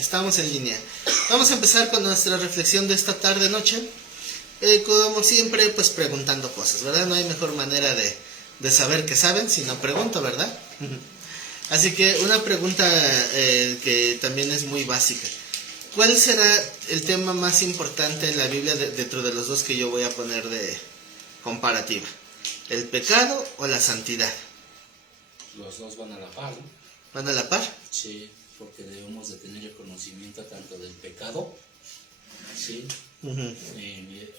Estamos en línea. Vamos a empezar con nuestra reflexión de esta tarde-noche. Como siempre, pues preguntando cosas, ¿verdad? No hay mejor manera de saber que saben si no pregunto, ¿verdad? Así que una pregunta que también es muy básica. ¿Cuál será el tema más importante en la Biblia dentro de los dos que yo voy a poner de comparativa? ¿El pecado o la santidad? Los dos van a la par, ¿no? ¿Van a la par? Sí, porque debemos de tener el conocimiento tanto del pecado, ¿sí?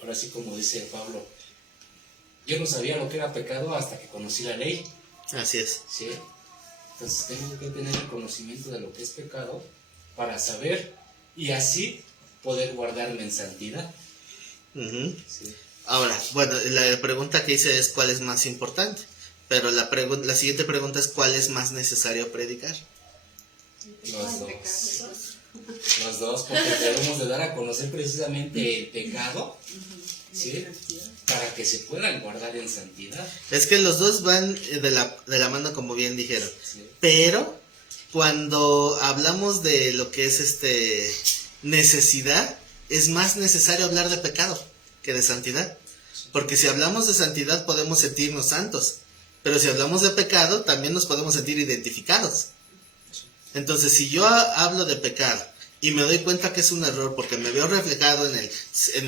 Ahora sí, como dice Pablo, yo no sabía lo que era pecado hasta que conocí la ley. Así es. ¿Sí? Entonces tengo que tener el conocimiento de lo que es pecado para saber y así poder guardarme en santidad. ¿Sí? Ahora, bueno, la pregunta que hice es ¿cuál es más importante? Pero la siguiente pregunta es ¿cuál es más necesario predicar? Los dos, porque debemos de dar a conocer precisamente el pecado, ¿sí? Para que se puedan guardar en santidad. Es que los dos van de la mano, como bien dijeron. Sí. Pero cuando hablamos de lo que es necesidad, es más necesario hablar de pecado que de santidad. Porque si hablamos de santidad podemos sentirnos santos, pero si hablamos de pecado también nos podemos sentir identificados. Entonces, si yo hablo de pecado y me doy cuenta que es un error porque me veo reflejado en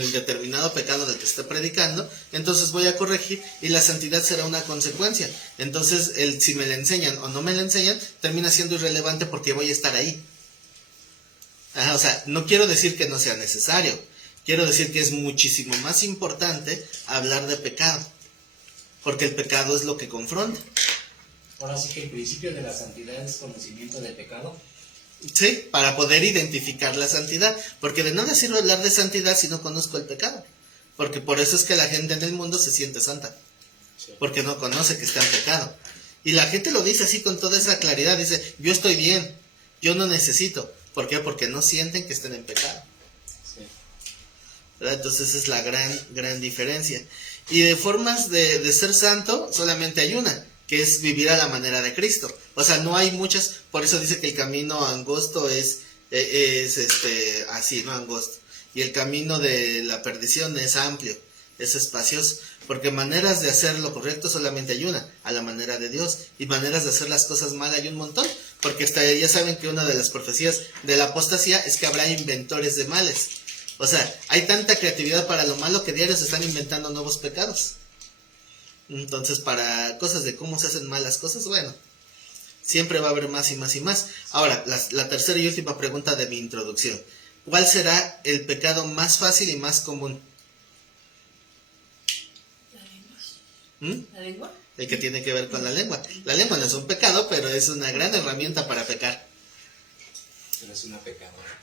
el determinado pecado del que estoy predicando, entonces voy a corregir y la santidad será una consecuencia. Entonces, si me la enseñan o no me la enseñan, termina siendo irrelevante porque voy a estar ahí. O sea, no quiero decir que no sea necesario, quiero decir que es muchísimo más importante hablar de pecado, porque el pecado es lo que confronta. Ahora sí que el principio de la santidad es conocimiento del pecado. Sí, para poder identificar la santidad, porque de nada sirve hablar de santidad si no conozco el pecado, porque por eso es que la gente en el mundo se siente santa, porque no conoce que está en pecado, y la gente lo dice así con toda esa claridad, dice, yo estoy bien, yo no necesito, ¿por qué? Porque no sienten que estén en pecado. Sí. ¿Verdad? Entonces esa es la gran diferencia, y de formas de ser santo solamente hay una, que es vivir a la manera de Cristo. O sea, no hay muchas, por eso dice que el camino angosto es así, no angosto. Y el camino de la perdición es amplio, es espacioso. Porque maneras de hacer lo correcto solamente hay una, a la manera de Dios. Y maneras de hacer las cosas mal hay un montón. Porque ya saben que una de las profecías de la apostasía es que habrá inventores de males. O sea, hay tanta creatividad para lo malo que diarios se están inventando nuevos pecados. Entonces, para cosas de cómo se hacen mal las cosas, bueno, siempre va a haber más y más y más. Ahora, la tercera y última pregunta de mi introducción. ¿Cuál será el pecado más fácil y más común? La lengua. ¿La lengua? El que tiene que ver con la lengua. La lengua no es un pecado, pero es una gran herramienta para pecar. Pero es una pecadora.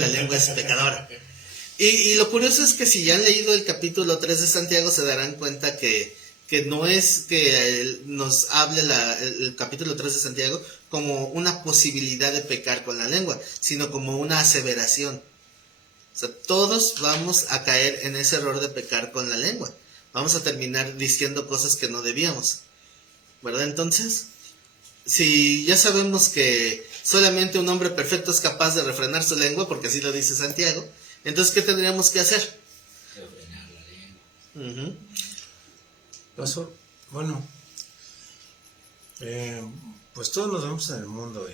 La lengua es pecadora. Y lo curioso es que si ya han leído el capítulo 3 de Santiago se darán cuenta que no es que nos hable el capítulo 3 de Santiago como una posibilidad de pecar con la lengua, sino como una aseveración. O sea, todos vamos a caer en ese error de pecar con la lengua. Vamos a terminar diciendo cosas que no debíamos, ¿verdad? Entonces, si ya sabemos que solamente un hombre perfecto es capaz de refrenar su lengua, porque así lo dice Santiago, entonces, ¿qué tendríamos que hacer? Refrenar la lengua. Pastor, bueno, pues todos nos vemos en el mundo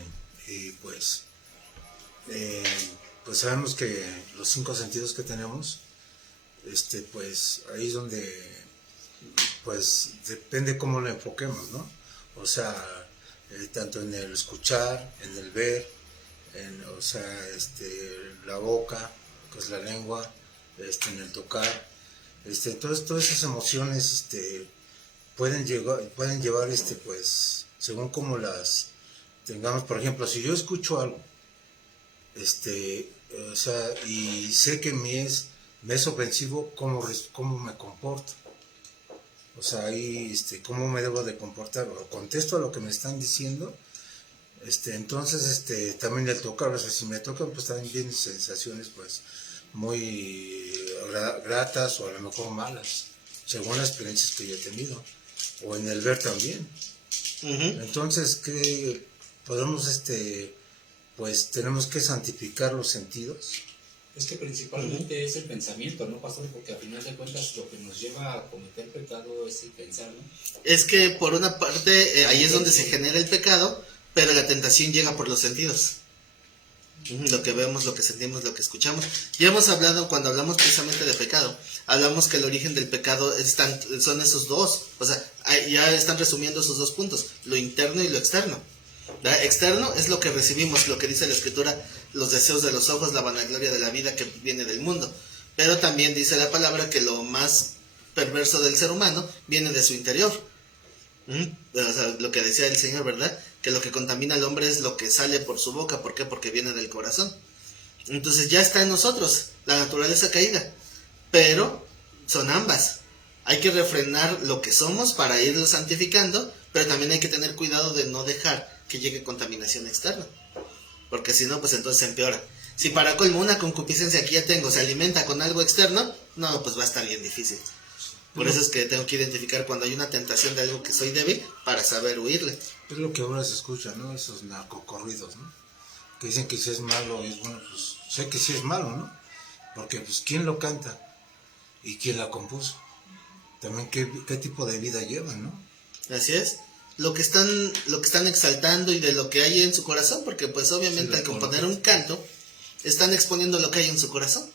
y pues sabemos que los 5 sentidos que tenemos, pues ahí es donde, pues depende cómo lo enfoquemos, ¿no? O sea, tanto en el escuchar, en el ver, la boca, que es la lengua, en el tocar, entonces todas esas emociones, pueden llevar, pues, según como las tengamos. Por ejemplo, si yo escucho algo, o sea, y sé que me es ofensivo, ¿cómo me comporto? O sea, ahí, ¿cómo me debo de comportar? O contesto a lo que me están diciendo. Entonces, también el tocar, o sea, si me tocan, pues también vienen sensaciones, pues, muy gratas o a lo mejor malas, según las experiencias que yo he tenido, o en el ver también. Entonces, ¿qué podemos, pues tenemos que santificar los sentidos. Es que principalmente es el pensamiento, ¿no, pastor? Porque al final de cuentas lo que nos lleva a cometer pecado es el pensar, ¿no? Es que por una parte ahí es donde se genera el pecado, pero la tentación llega por los sentidos. Lo que vemos, lo que sentimos, lo que escuchamos. Ya hemos hablado, cuando hablamos precisamente de pecado, hablamos que el origen del pecado son esos dos. O sea, ya están resumiendo esos dos puntos, lo interno y lo externo. ¿Verdad? Externo es lo que recibimos, lo que dice la Escritura, los deseos de los ojos, la vanagloria de la vida que viene del mundo. Pero también dice la palabra que lo más perverso del ser humano viene de su interior. O sea, lo que decía el Señor, ¿verdad? Que lo que contamina al hombre es lo que sale por su boca. ¿Por qué? Porque viene del corazón. Entonces ya está en nosotros la naturaleza caída, pero son ambas. Hay que refrenar lo que somos para irlo santificando, pero también hay que tener cuidado de no dejar que llegue contaminación externa, porque si no, pues entonces se empeora. Si para colmo una concupiscencia que ya tengo se alimenta con algo externo, no, pues va a estar bien difícil. Por eso es que tengo que identificar cuando hay una tentación de algo que soy débil para saber huirle. Es lo que ahora se escucha, ¿no? Esos narcocorridos, ¿no? Que dicen que si es malo es bueno, pues sé que sí es malo, ¿no? Porque pues ¿quién lo canta? ¿Y quién la compuso? También qué tipo de vida llevan, ¿no? Así es. Lo que están exaltando y de lo que hay en su corazón, porque pues obviamente al componer un canto están exponiendo lo que hay en su corazón.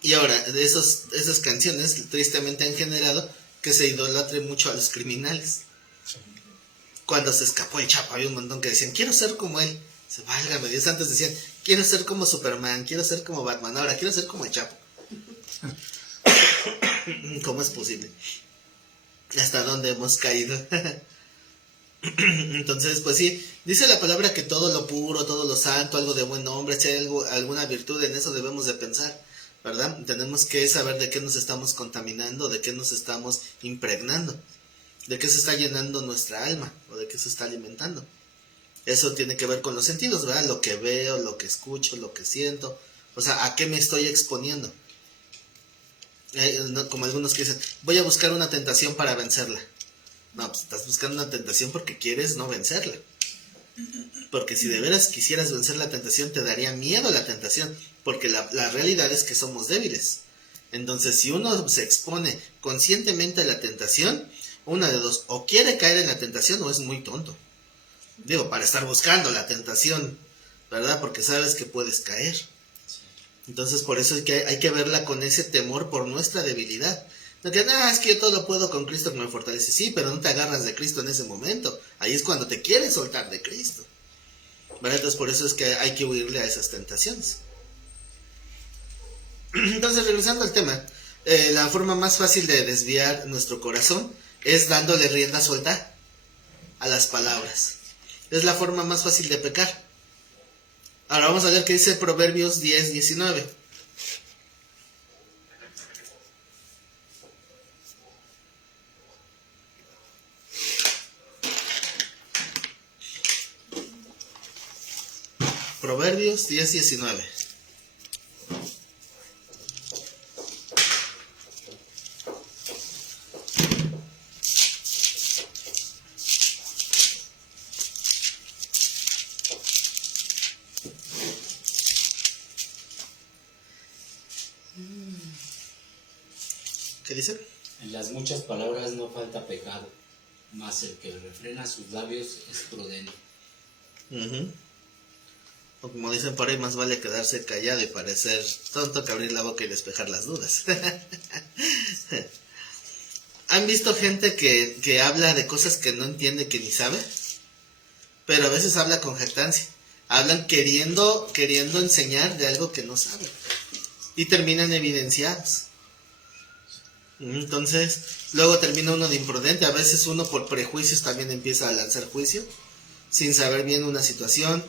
Y ahora, esas canciones tristemente han generado que se idolatre mucho a los criminales. Sí. Cuando se escapó el Chapo, había un montón que decían, quiero ser como él. Se válgame Dios, antes decían, quiero ser como Superman, quiero ser como Batman, ahora quiero ser como el Chapo. ¿Cómo es posible? ¿Hasta dónde hemos caído? Entonces, pues sí, dice la palabra que todo lo puro, todo lo santo, algo de buen nombre, si hay alguna virtud, en eso debemos de pensar, ¿verdad? Tenemos que saber de qué nos estamos contaminando, de qué nos estamos impregnando, de qué se está llenando nuestra alma, o de qué se está alimentando. Eso tiene que ver con los sentidos, ¿verdad? Lo que veo, lo que escucho, lo que siento, o sea, ¿a qué me estoy exponiendo? Como algunos que dicen, voy a buscar una tentación para vencerla. No, pues estás buscando una tentación porque quieres no vencerla. Porque si de veras quisieras vencer la tentación, te daría miedo la tentación. Porque la realidad es que somos débiles. Entonces, si uno se expone conscientemente a la tentación, una de dos, o quiere caer en la tentación o es muy tonto. Digo, para estar buscando la tentación, ¿verdad? Porque sabes que puedes caer. Entonces, por eso hay que verla con ese temor por nuestra debilidad. No que, es que yo todo lo puedo con Cristo que me fortalece. Sí, pero no te agarras de Cristo en ese momento. Ahí es cuando te quieres soltar de Cristo. ¿Verdad? Entonces, por eso es que hay que huirle a esas tentaciones. Entonces, regresando al tema, la forma más fácil de desviar nuestro corazón es dándole rienda suelta a las palabras. Es la forma más fácil de pecar. Ahora vamos a ver qué dice Proverbios 10:19. Proverbios 10:19. ¿Qué dice? En las muchas palabras no falta pecado, mas el que refrena sus labios es prudente. O como dicen por ahí, más vale quedarse callado y parecer tonto que abrir la boca y despejar las dudas. ¿Han visto gente que habla de cosas que no entiende, que ni sabe? Pero a veces habla con jactancia. Hablan queriendo enseñar de algo que no sabe. Y terminan evidenciados. Entonces, luego termina uno de imprudente. A veces uno por prejuicios también empieza a lanzar juicio, sin saber bien una situación.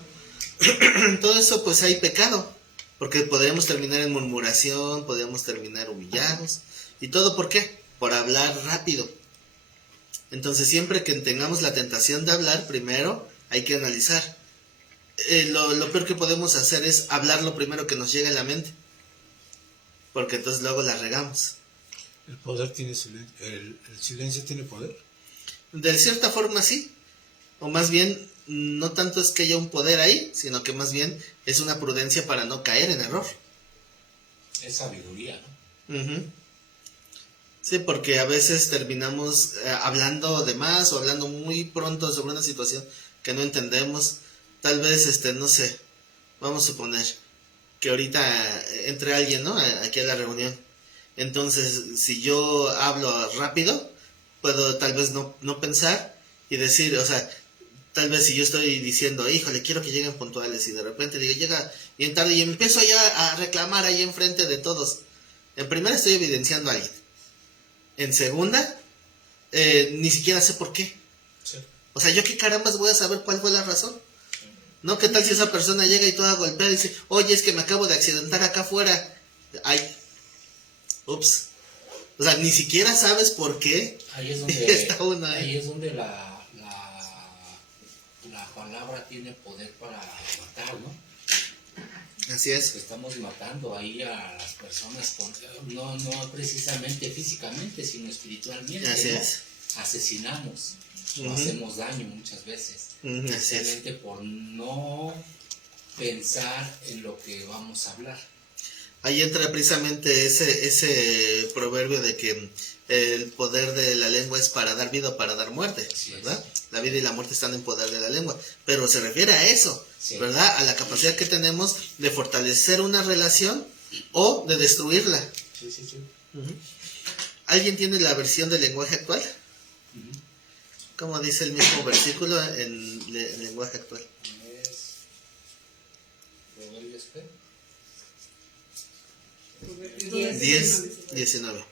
Todo eso pues hay pecado, porque podríamos terminar en murmuración, podríamos terminar humillados. ¿Y todo por qué? Por hablar rápido. Entonces siempre que tengamos la tentación de hablar, primero hay que analizar. Lo peor que podemos hacer es hablar lo primero que nos llega a la mente, porque entonces luego la regamos. ¿El poder tiene silencio? ¿El silencio tiene poder? De cierta forma sí, o más bien no tanto es que haya un poder ahí, sino que más bien es una prudencia para no caer en error. Es sabiduría, ¿no? Uh-huh. Sí, porque a veces terminamos hablando de más o hablando muy pronto sobre una situación que no entendemos. Tal vez, no sé, vamos a suponer que ahorita entre alguien, ¿no? Aquí a la reunión. Entonces, si yo hablo rápido, puedo tal vez no pensar y decir, o sea, tal vez si yo estoy diciendo, híjole, quiero que lleguen puntuales, y de repente digo, llega bien tarde, y empiezo ya a reclamar ahí enfrente de todos. En primera estoy evidenciando a alguien. En segunda, ni siquiera sé por qué. Sí. O sea, ¿yo qué carambas voy a saber cuál fue la razón? ¿No? ¿Qué tal si esa persona llega y toda golpeada y dice, oye, es que me acabo de accidentar acá afuera? Ay, ups. O sea, ni siquiera sabes por qué. Ahí es donde, está uno ahí. ahí es donde la palabra tiene poder para matar, ¿no? Así es. Estamos matando ahí a las personas, no precisamente físicamente, sino espiritualmente. Así ¿no? es. Asesinamos, Uh-huh. hacemos daño muchas veces, Uh-huh. Así es. simplemente por no pensar en lo que vamos a hablar. Ahí entra precisamente ese proverbio de que el poder de la lengua es para dar vida o para dar muerte, ¿verdad? La vida y la muerte están en poder de la lengua, pero se refiere a eso, sí, ¿verdad? A la capacidad que tenemos de fortalecer una relación o de destruirla. Sí, sí, sí. Uh-huh. ¿Alguien tiene la versión del lenguaje actual? Uh-huh. ¿Cómo dice el mismo versículo en lenguaje actual? Es Proverbios, ¿qué? 10:19.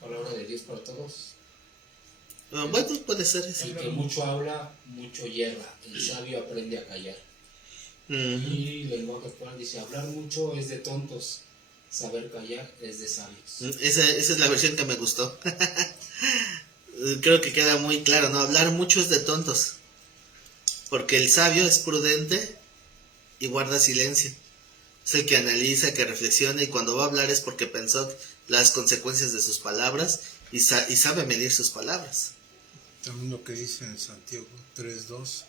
Palabra de Dios para todos. Bueno, puede ser. El que mucho habla, mucho yerra. El sabio aprende a callar. Uh-huh. Y el lenguaje actual dice, hablar mucho es de tontos, saber callar es de sabios. Esa es la versión que me gustó. Creo que queda muy claro, ¿no? Hablar mucho es de tontos. Porque el sabio es prudente y guarda silencio. Es el que analiza, que reflexiona, y cuando va a hablar es porque pensó las consecuencias de sus palabras y sabe medir sus palabras. También lo que dice en Santiago 3:2.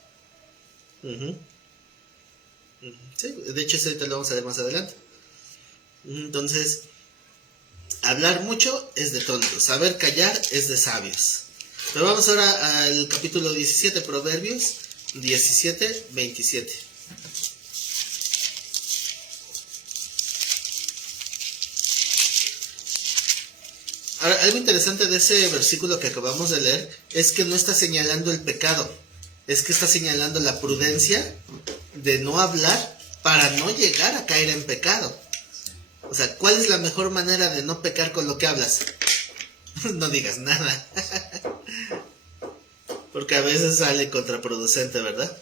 Uh-huh. Sí, de hecho eso ahorita lo vamos a ver más adelante. Entonces, hablar mucho es de tontos, saber callar es de sabios. Pero vamos ahora al capítulo 17, Proverbios 17:27. Ahora, algo interesante de ese versículo que acabamos de leer es que no está señalando el pecado, es que está señalando la prudencia de no hablar para no llegar a caer en pecado. O sea, ¿cuál es la mejor manera de no pecar con lo que hablas? No digas nada. Porque a veces sale contraproducente, ¿verdad?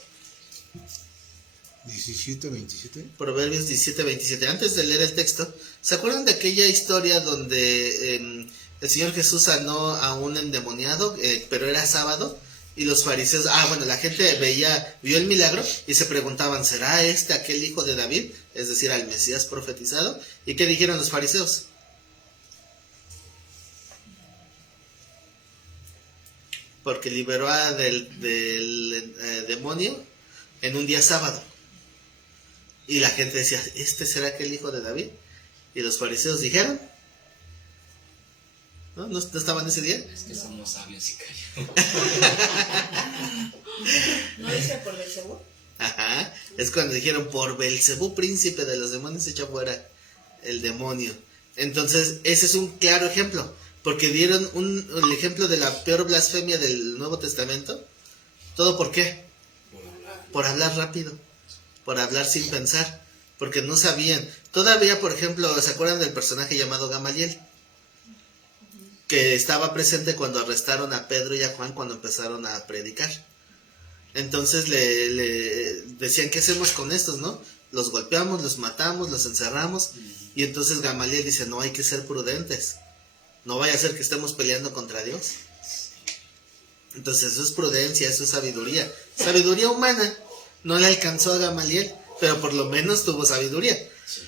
17:27. Proverbios 17:27. Antes de leer el texto, ¿se acuerdan de aquella historia donde el Señor Jesús sanó a un endemoniado, pero era sábado? Y los fariseos, la gente vio el milagro y se preguntaban, ¿será este aquel hijo de David? Es decir, al Mesías profetizado. ¿Y qué dijeron los fariseos? Porque liberó del demonio en un día sábado. Y la gente decía, ¿este será aquel hijo de David? Y los fariseos dijeron, ¿no estaban ese día? Es que somos sabios y callamos. ¿No dice por Belcebú? Ajá, es cuando dijeron, por Belcebú, príncipe de los demonios, echa fuera el demonio. Entonces, ese es un claro ejemplo, porque dieron el ejemplo de la peor blasfemia del Nuevo Testamento. ¿Todo por qué? Por hablar rápido, por hablar sin pensar, porque no sabían. Todavía, por ejemplo, ¿se acuerdan del personaje llamado Gamaliel? Que estaba presente cuando arrestaron a Pedro y a Juan cuando empezaron a predicar. Entonces le decían, ¿qué hacemos con estos, no? Los golpeamos, los matamos, los encerramos. Y entonces Gamaliel dice, no, hay que ser prudentes. No vaya a ser que estemos peleando contra Dios. Entonces eso es prudencia, eso es sabiduría. Sabiduría humana no le alcanzó a Gamaliel, pero por lo menos tuvo sabiduría. Sí.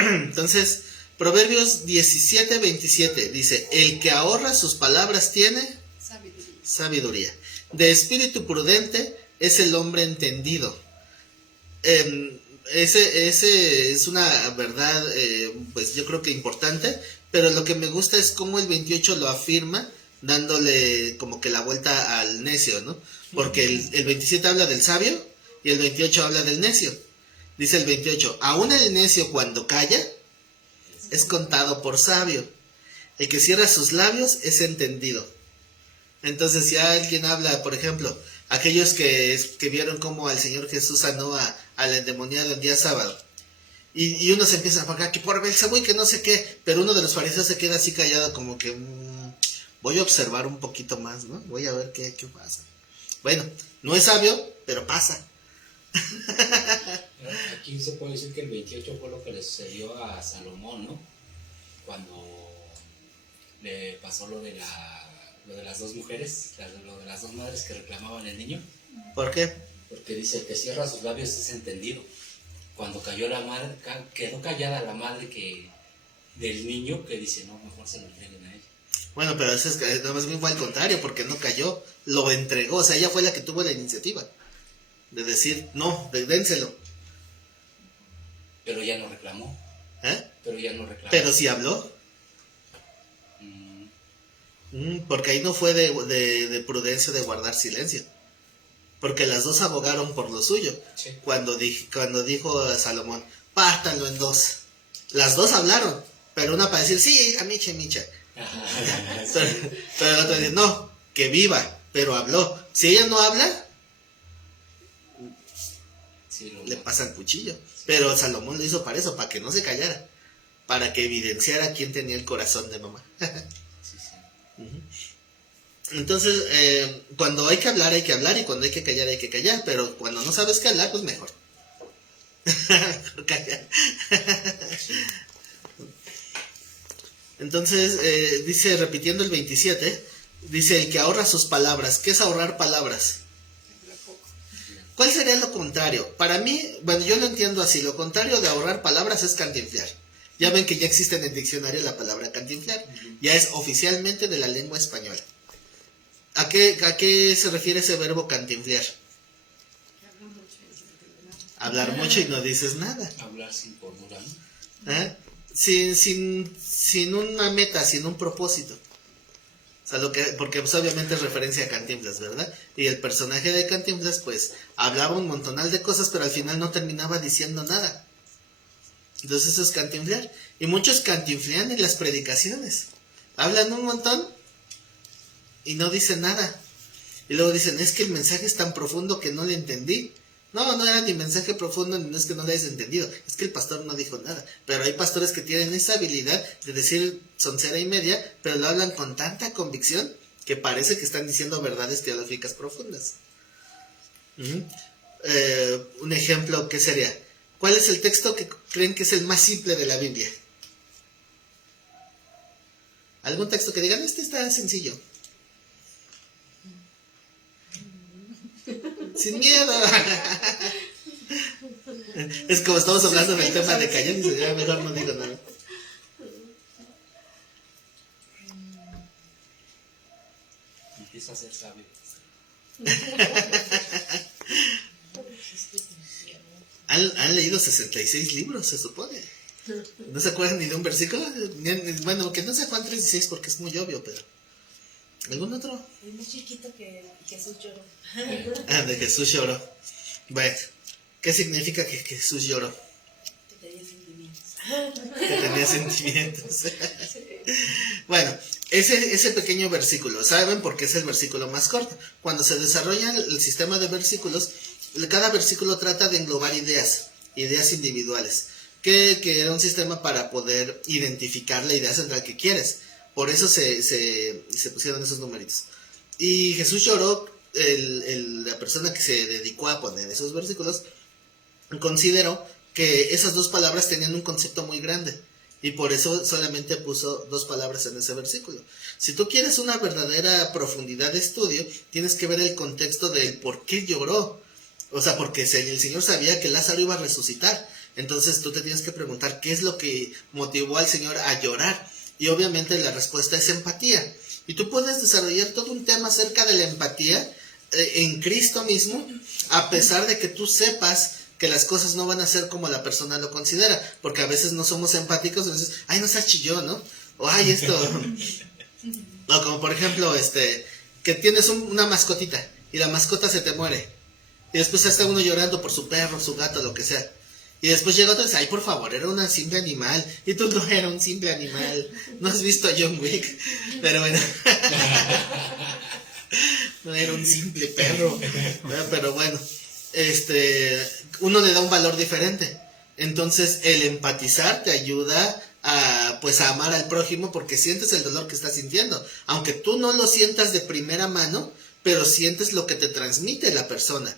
Entonces, Proverbios 17:27 dice, el que ahorra sus palabras tiene sabiduría. De espíritu prudente es el hombre entendido. Ese es una verdad, pues yo creo que importante, pero lo que me gusta es cómo el 28 lo afirma, dándole como que la vuelta al necio, ¿no? Porque el 27 habla del sabio y el 28 habla del necio. Dice el 28, aún el necio cuando calla es contado por sabio. El que cierra sus labios es entendido. Entonces, si alguien habla, por ejemplo, aquellos que vieron cómo el Señor Jesús sanó al endemoniado en día sábado, y uno se empieza a pagar que por Belcebú y que no sé qué, pero uno de los fariseos se queda así callado como que voy a observar un poquito más, ¿no? Voy a ver qué pasa. Bueno, no es sabio, pero pasa. Aquí se puede decir que el 28 fue lo que le sucedió a Salomón, ¿no? Cuando le pasó lo de las dos mujeres, lo de las dos madres que reclamaban el niño. ¿Por qué? Porque dice que cierra sus labios es entendido. Cuando cayó la madre, quedó callada la madre del niño, que dice, no, mejor se lo entreguen a ella. Bueno, pero eso es más bien fue al contrario, porque no cayó, lo entregó, o sea, ella fue la que tuvo la iniciativa de decir, no, dénselo. Pero ya no reclamó. Pero sí habló. Porque ahí no fue de prudencia de guardar silencio. Porque las dos abogaron por lo suyo. Sí. Cuando dijo a Salomón, pártanlo en dos. Las dos hablaron, pero una para decir, sí, a micha. Pero la otra dice, no, que viva, pero habló. Si ella no habla, sí, le pasa el cuchillo. Sí. Pero Salomón lo hizo para eso, para que no se callara, para que evidenciara quién tenía el corazón de mamá. Entonces, cuando hay que hablar, y cuando hay que callar, pero cuando no sabes qué hablar, pues mejor. Mejor callar. Entonces, dice, repitiendo el 27, dice, el que ahorra sus palabras. ¿Qué es ahorrar palabras? ¿Cuál sería lo contrario? Para mí, bueno, yo lo entiendo así, lo contrario de ahorrar palabras es cantinflear. Ya ven que ya existe en el diccionario la palabra cantinflear, ya es oficialmente de la lengua española. ¿A qué se refiere ese verbo cantinflear? Hablar mucho y no dices nada. Hablar sin cordura, ¿no? Sin una meta, sin un propósito. O sea, porque pues, obviamente es referencia a Cantinflas, ¿verdad? Y el personaje de Cantinflas, pues, hablaba un montonal de cosas, pero al final no terminaba diciendo nada. Entonces eso es cantinflear. Y muchos cantinflean en las predicaciones. Hablan un montón y no dicen nada. Y luego dicen, es que el mensaje es tan profundo que no le entendí. No era ni mensaje profundo, ni no es que no lo hayas entendido. Es que el pastor no dijo nada. Pero hay pastores que tienen esa habilidad de decir soncera y media, pero lo hablan con tanta convicción que parece que están diciendo verdades teológicas profundas. Un ejemplo, ¿qué sería? ¿Cuál es el texto que creen que es el más simple de la Biblia? ¿Algún texto que digan, este está sencillo? Sin miedo. Es como estamos hablando del tema de callar y ya mejor no digo nada. Empieza a ser sabio. Han leído 66 libros, se supone. ¿No se acuerdan ni de un versículo? Bueno, que no sea Juan 3:16 porque es muy obvio, pero... ¿Algún otro? Es más chiquito que Jesús lloró. De Jesús lloró. Bueno, ¿qué significa que Jesús lloró? Que tenía sentimientos. Que tenía sentimientos. Bueno, ese pequeño versículo, ¿saben por qué es el versículo más corto? Cuando se desarrolla el sistema de versículos, cada versículo trata de englobar ideas individuales, que era un sistema para poder identificar la idea central que quieres. Por eso se pusieron esos numeritos. Y Jesús lloró, la persona que se dedicó a poner esos versículos, consideró que esas dos palabras tenían un concepto muy grande. Y por eso solamente puso dos palabras en ese versículo. Si tú quieres una verdadera profundidad de estudio, tienes que ver el contexto del por qué lloró. O sea, porque el Señor sabía que Lázaro iba a resucitar. Entonces tú te tienes que preguntar qué es lo que motivó al Señor a llorar. Y obviamente la respuesta es empatía. Y tú puedes desarrollar todo un tema acerca de la empatía en Cristo mismo, a pesar de que tú sepas que las cosas no van a ser como la persona lo considera. Porque a veces no somos empáticos, a veces, ay, no seas chillón, ¿no? O ay, esto... O como por ejemplo, que tienes una mascotita y la mascota se te muere. Y después está uno llorando por su perro, su gato, lo que sea. Y después llega otro y dice, ay, por favor, era un simple animal. Y tú no era un simple animal. No has visto a John Wick. Pero bueno. No era un simple perro. Pero bueno. Uno le da un valor diferente. Entonces, el empatizar te ayuda a, pues, a amar al prójimo porque sientes el dolor que está sintiendo. Aunque tú no lo sientas de primera mano, pero sientes lo que te transmite la persona.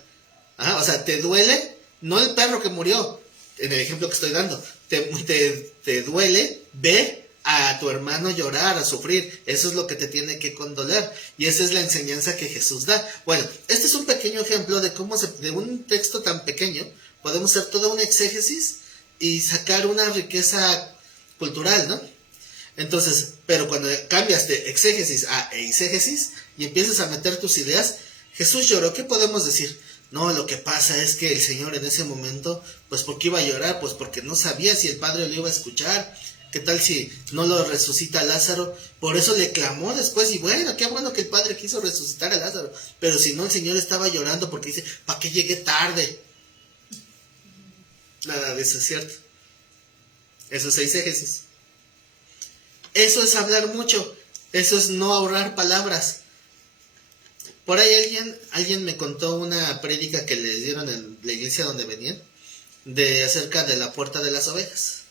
O sea, te duele, no el perro que murió, en el ejemplo que estoy dando, te duele ver a tu hermano llorar, a sufrir. Eso es lo que te tiene que condoler. Y esa es la enseñanza que Jesús da. Bueno, este es un pequeño ejemplo de cómo de un texto tan pequeño podemos hacer toda una exégesis y sacar una riqueza cultural, ¿no? Entonces, pero cuando cambias de exégesis a eisegesis y empiezas a meter tus ideas, Jesús lloró, ¿qué podemos decir? No, lo que pasa es que el Señor en ese momento, pues ¿por qué iba a llorar? Pues porque no sabía si el Padre lo iba a escuchar. ¿Qué tal si no lo resucita Lázaro? Por eso le clamó después, y bueno, qué bueno que el Padre quiso resucitar a Lázaro. Pero si no, el Señor estaba llorando porque dice, ¿para qué llegué tarde? Nada de eso es cierto. Eso es eisegesis. Eso es hablar mucho. Eso es no ahorrar palabras. Por ahí alguien me contó una prédica que le dieron en la iglesia donde venían, acerca de la puerta de las ovejas.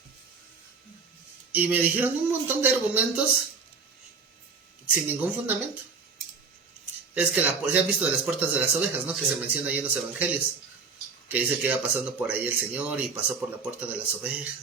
Y me dijeron un montón de argumentos sin ningún fundamento. Es que se han visto de las puertas de las ovejas, ¿no? Sí. Que se menciona ahí en los evangelios. Que dice que iba pasando por ahí el Señor y pasó por la puerta de las ovejas.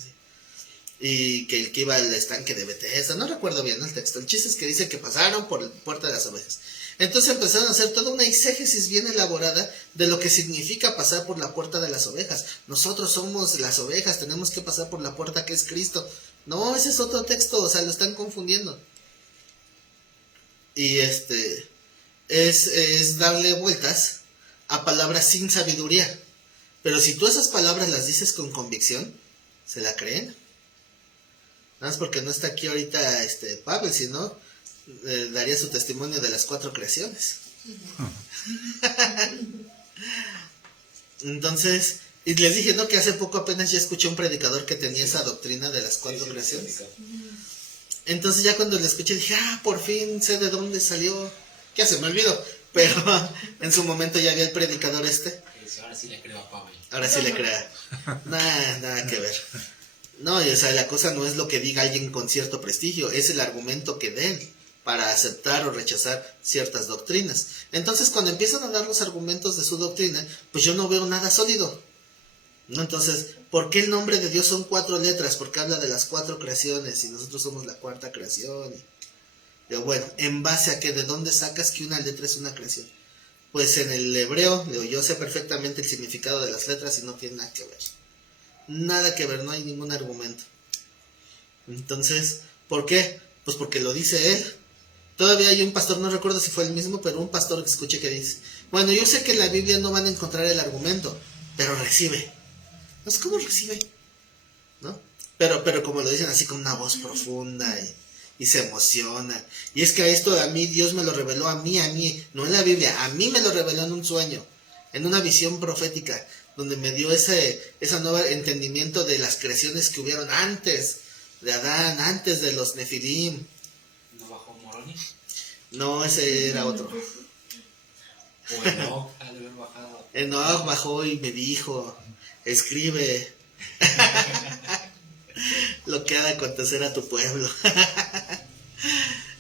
Y que el que iba al estanque de Betesda, no recuerdo bien el texto. El chiste es que dice que pasaron por la puerta de las ovejas. Entonces empezaron a hacer toda una eisegesis bien elaborada de lo que significa pasar por la puerta de las ovejas. Nosotros somos las ovejas, tenemos que pasar por la puerta que es Cristo. No, ese es otro texto, o sea, lo están confundiendo. Y es darle vueltas a palabras sin sabiduría. Pero si tú esas palabras las dices con convicción, se la creen. Nada más porque no está aquí ahorita Pavel, si no, daría su testimonio de las 4 creaciones. Entonces, y les dije, ¿no? Que hace poco apenas ya escuché un predicador que tenía esa doctrina de las 4 creaciones. Entonces ya cuando le escuché dije, por fin sé de dónde salió. Ya se me olvidó, pero en su momento ya había el predicador Ahora sí le creo a Pavel. Ahora sí le crea. Nada que ver. No, o sea, la cosa no es lo que diga alguien con cierto prestigio, es el argumento que den para aceptar o rechazar ciertas doctrinas. Entonces, cuando empiezan a dar los argumentos de su doctrina, pues yo no veo nada sólido, ¿no? Entonces, ¿por qué el nombre de Dios son 4 letras? Porque habla de las 4 creaciones y nosotros somos la 4ª creación. Pero bueno, ¿en base a qué? ¿De dónde sacas que una letra es una creación? Pues en el hebreo, yo sé perfectamente el significado de las letras y no tiene nada que ver. Nada que ver, no hay ningún argumento. Entonces, ¿por qué? Pues porque lo dice él. Todavía hay un pastor, no recuerdo si fue el mismo, pero un pastor que escuché que dice, bueno, yo sé que en la Biblia no van a encontrar el argumento, pero recibe. No sé cómo recibe, ¿no? Pero como lo dicen así con una voz profunda y se emociona. Y es que a esto a mí Dios me lo reveló a mí, no en la Biblia, a mí me lo reveló en un sueño, en una visión profética, donde me dio ese nuevo entendimiento de las creaciones que hubieron antes de Adán, antes de los Nefilim. ¿No bajó Moroni? No, ese era otro. O Enoch, ha de haber bajado. Enoch bajó y me dijo, escribe lo que ha de acontecer a tu pueblo.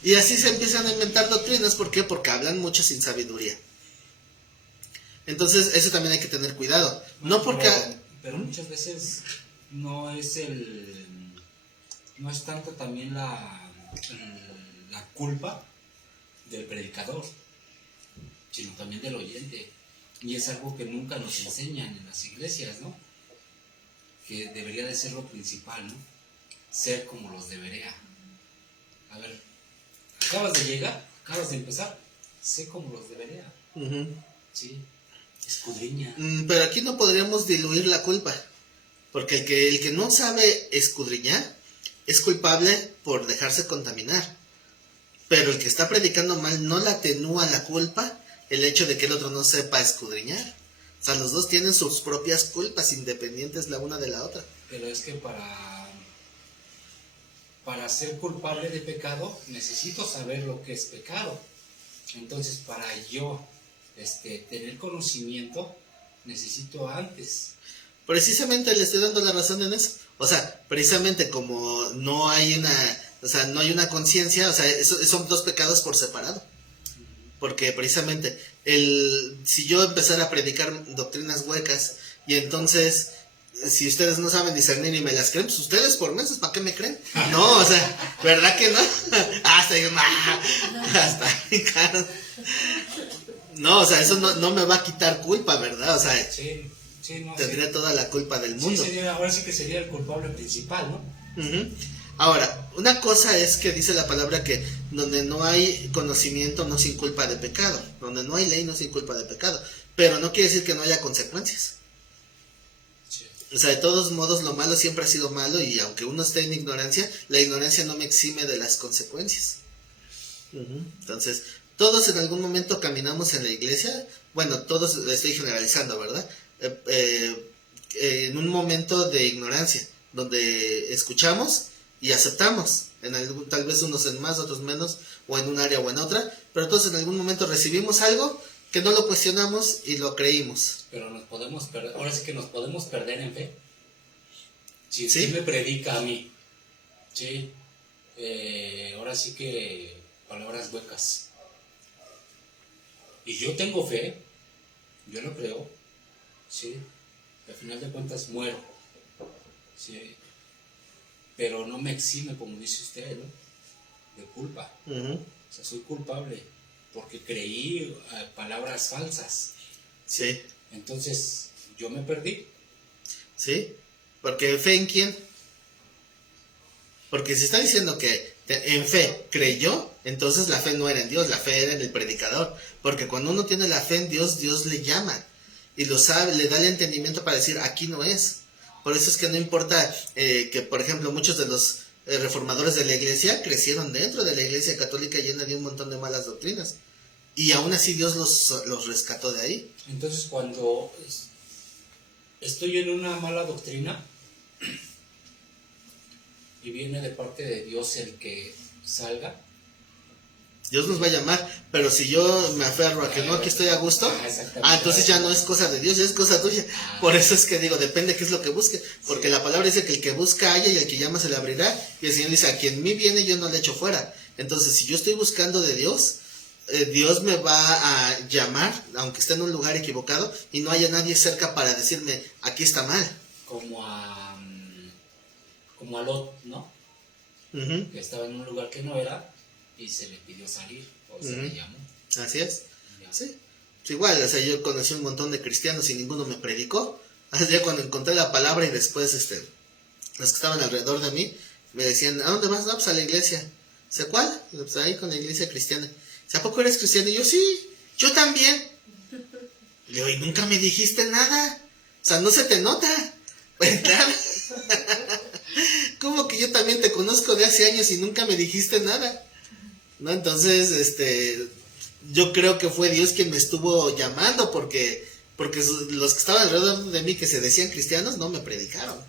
Y así se empiezan a inventar doctrinas. ¿Por qué? Porque hablan mucho sin sabiduría. Entonces, eso también hay que tener cuidado. No porque... Pero muchas veces no es tanto también la culpa del predicador, sino también del oyente. Y es algo que nunca nos enseñan en las iglesias, ¿no? Que debería de ser lo principal, ¿no? Ser como los de Berea. A ver, acabas de llegar, acabas de empezar, sé como los de Berea. Ujú. Sí, escudriña. Pero aquí no podríamos diluir la culpa, porque el que no sabe escudriñar es culpable por dejarse contaminar, pero el que está predicando mal no le atenúa la culpa el hecho de que el otro no sepa escudriñar. O sea, los dos tienen sus propias culpas independientes la una de la otra. Pero es que para ser culpable de pecado necesito saber lo que es pecado. Entonces, para yo tener conocimiento, necesito antes. Precisamente le estoy dando la razón en eso. O sea, precisamente como no hay una conciencia, o sea, son dos pecados por separado. Porque precisamente si yo empezara a predicar doctrinas huecas y entonces si ustedes no saben discernir y me las creen, pues ustedes por meses, ¿para qué me creen? No, o sea, ¿verdad que no? Hasta claro. No, o sea, eso no me va a quitar culpa, ¿verdad? O sea, sí, no, tendría toda la culpa del mundo. Sí, ahora sí que sería el culpable principal, ¿no? Uh-huh. Ahora, una cosa es que dice la palabra que donde no hay conocimiento no sin culpa de pecado, donde no hay ley no sin culpa de pecado, pero no quiere decir que no haya consecuencias. Sí. O sea, de todos modos lo malo siempre ha sido malo y aunque uno esté en ignorancia, la ignorancia no me exime de las consecuencias. Uh-huh. Entonces, todos en algún momento caminamos en la iglesia, bueno, todos estoy generalizando, ¿verdad? En un momento de ignorancia, donde escuchamos y aceptamos, tal vez unos en más, otros menos, o en un área o en otra, pero todos en algún momento recibimos algo que no lo cuestionamos y lo creímos. Pero nos podemos perder, ahora sí que nos podemos perder en fe. Si ¿Sí? usted me predica a mí, sí, ahora sí que palabras huecas. Y yo tengo fe, yo lo creo, sí, al final de cuentas muero, sí, pero no me exime, como dice usted, ¿no?, de culpa. Uh-huh. O sea, soy culpable porque creí palabras falsas. Sí. Entonces, yo me perdí. Sí, porque ¿fe en quién? Porque si está diciendo que en fe creyó, entonces la fe no era en Dios, la fe era en el predicador. Porque cuando uno tiene la fe en Dios, Dios le llama y lo sabe, le da el entendimiento para decir, aquí no es. Por eso es que no importa que, por ejemplo, muchos de los reformadores de la iglesia crecieron dentro de la iglesia católica llena de un montón de malas doctrinas. Y aún así Dios los rescató de ahí. Entonces, cuando estoy en una mala doctrina y viene de parte de Dios el que salga, Dios nos va a llamar, pero si yo me aferro a que no, aquí estoy a gusto, entonces ya no es cosa de Dios, ya es cosa tuya. Por eso es que digo, depende qué es lo que busque, porque la palabra dice que el que busca halla y el que llama se le abrirá, y el Señor dice, a quien mí viene yo no le echo fuera. Entonces, si yo estoy buscando de Dios, Dios me va a llamar, aunque esté en un lugar equivocado, y no haya nadie cerca para decirme, aquí está mal. Como a Lot, ¿no? Uh-huh. Que estaba en un lugar que no era y se le pidió salir, o se le llamó. Así es. Ya. Sí. Igual, o sea, yo conocí un montón de cristianos y ninguno me predicó. Así cuando encontré la palabra y después los que estaban alrededor de mí me decían, ¿a dónde vas? No, pues a la iglesia. ¿Sé cuál? Pues ahí con la iglesia cristiana. ¿A poco eres cristiano? Y yo, sí, yo también. Le digo, y nunca me dijiste nada. O sea, no se te nota. ¿Verdad? ¿Cómo que yo también te conozco de hace años y nunca me dijiste nada? ¿No? Entonces, yo creo que fue Dios quien me estuvo llamando porque los que estaban alrededor de mí que se decían cristianos no me predicaron.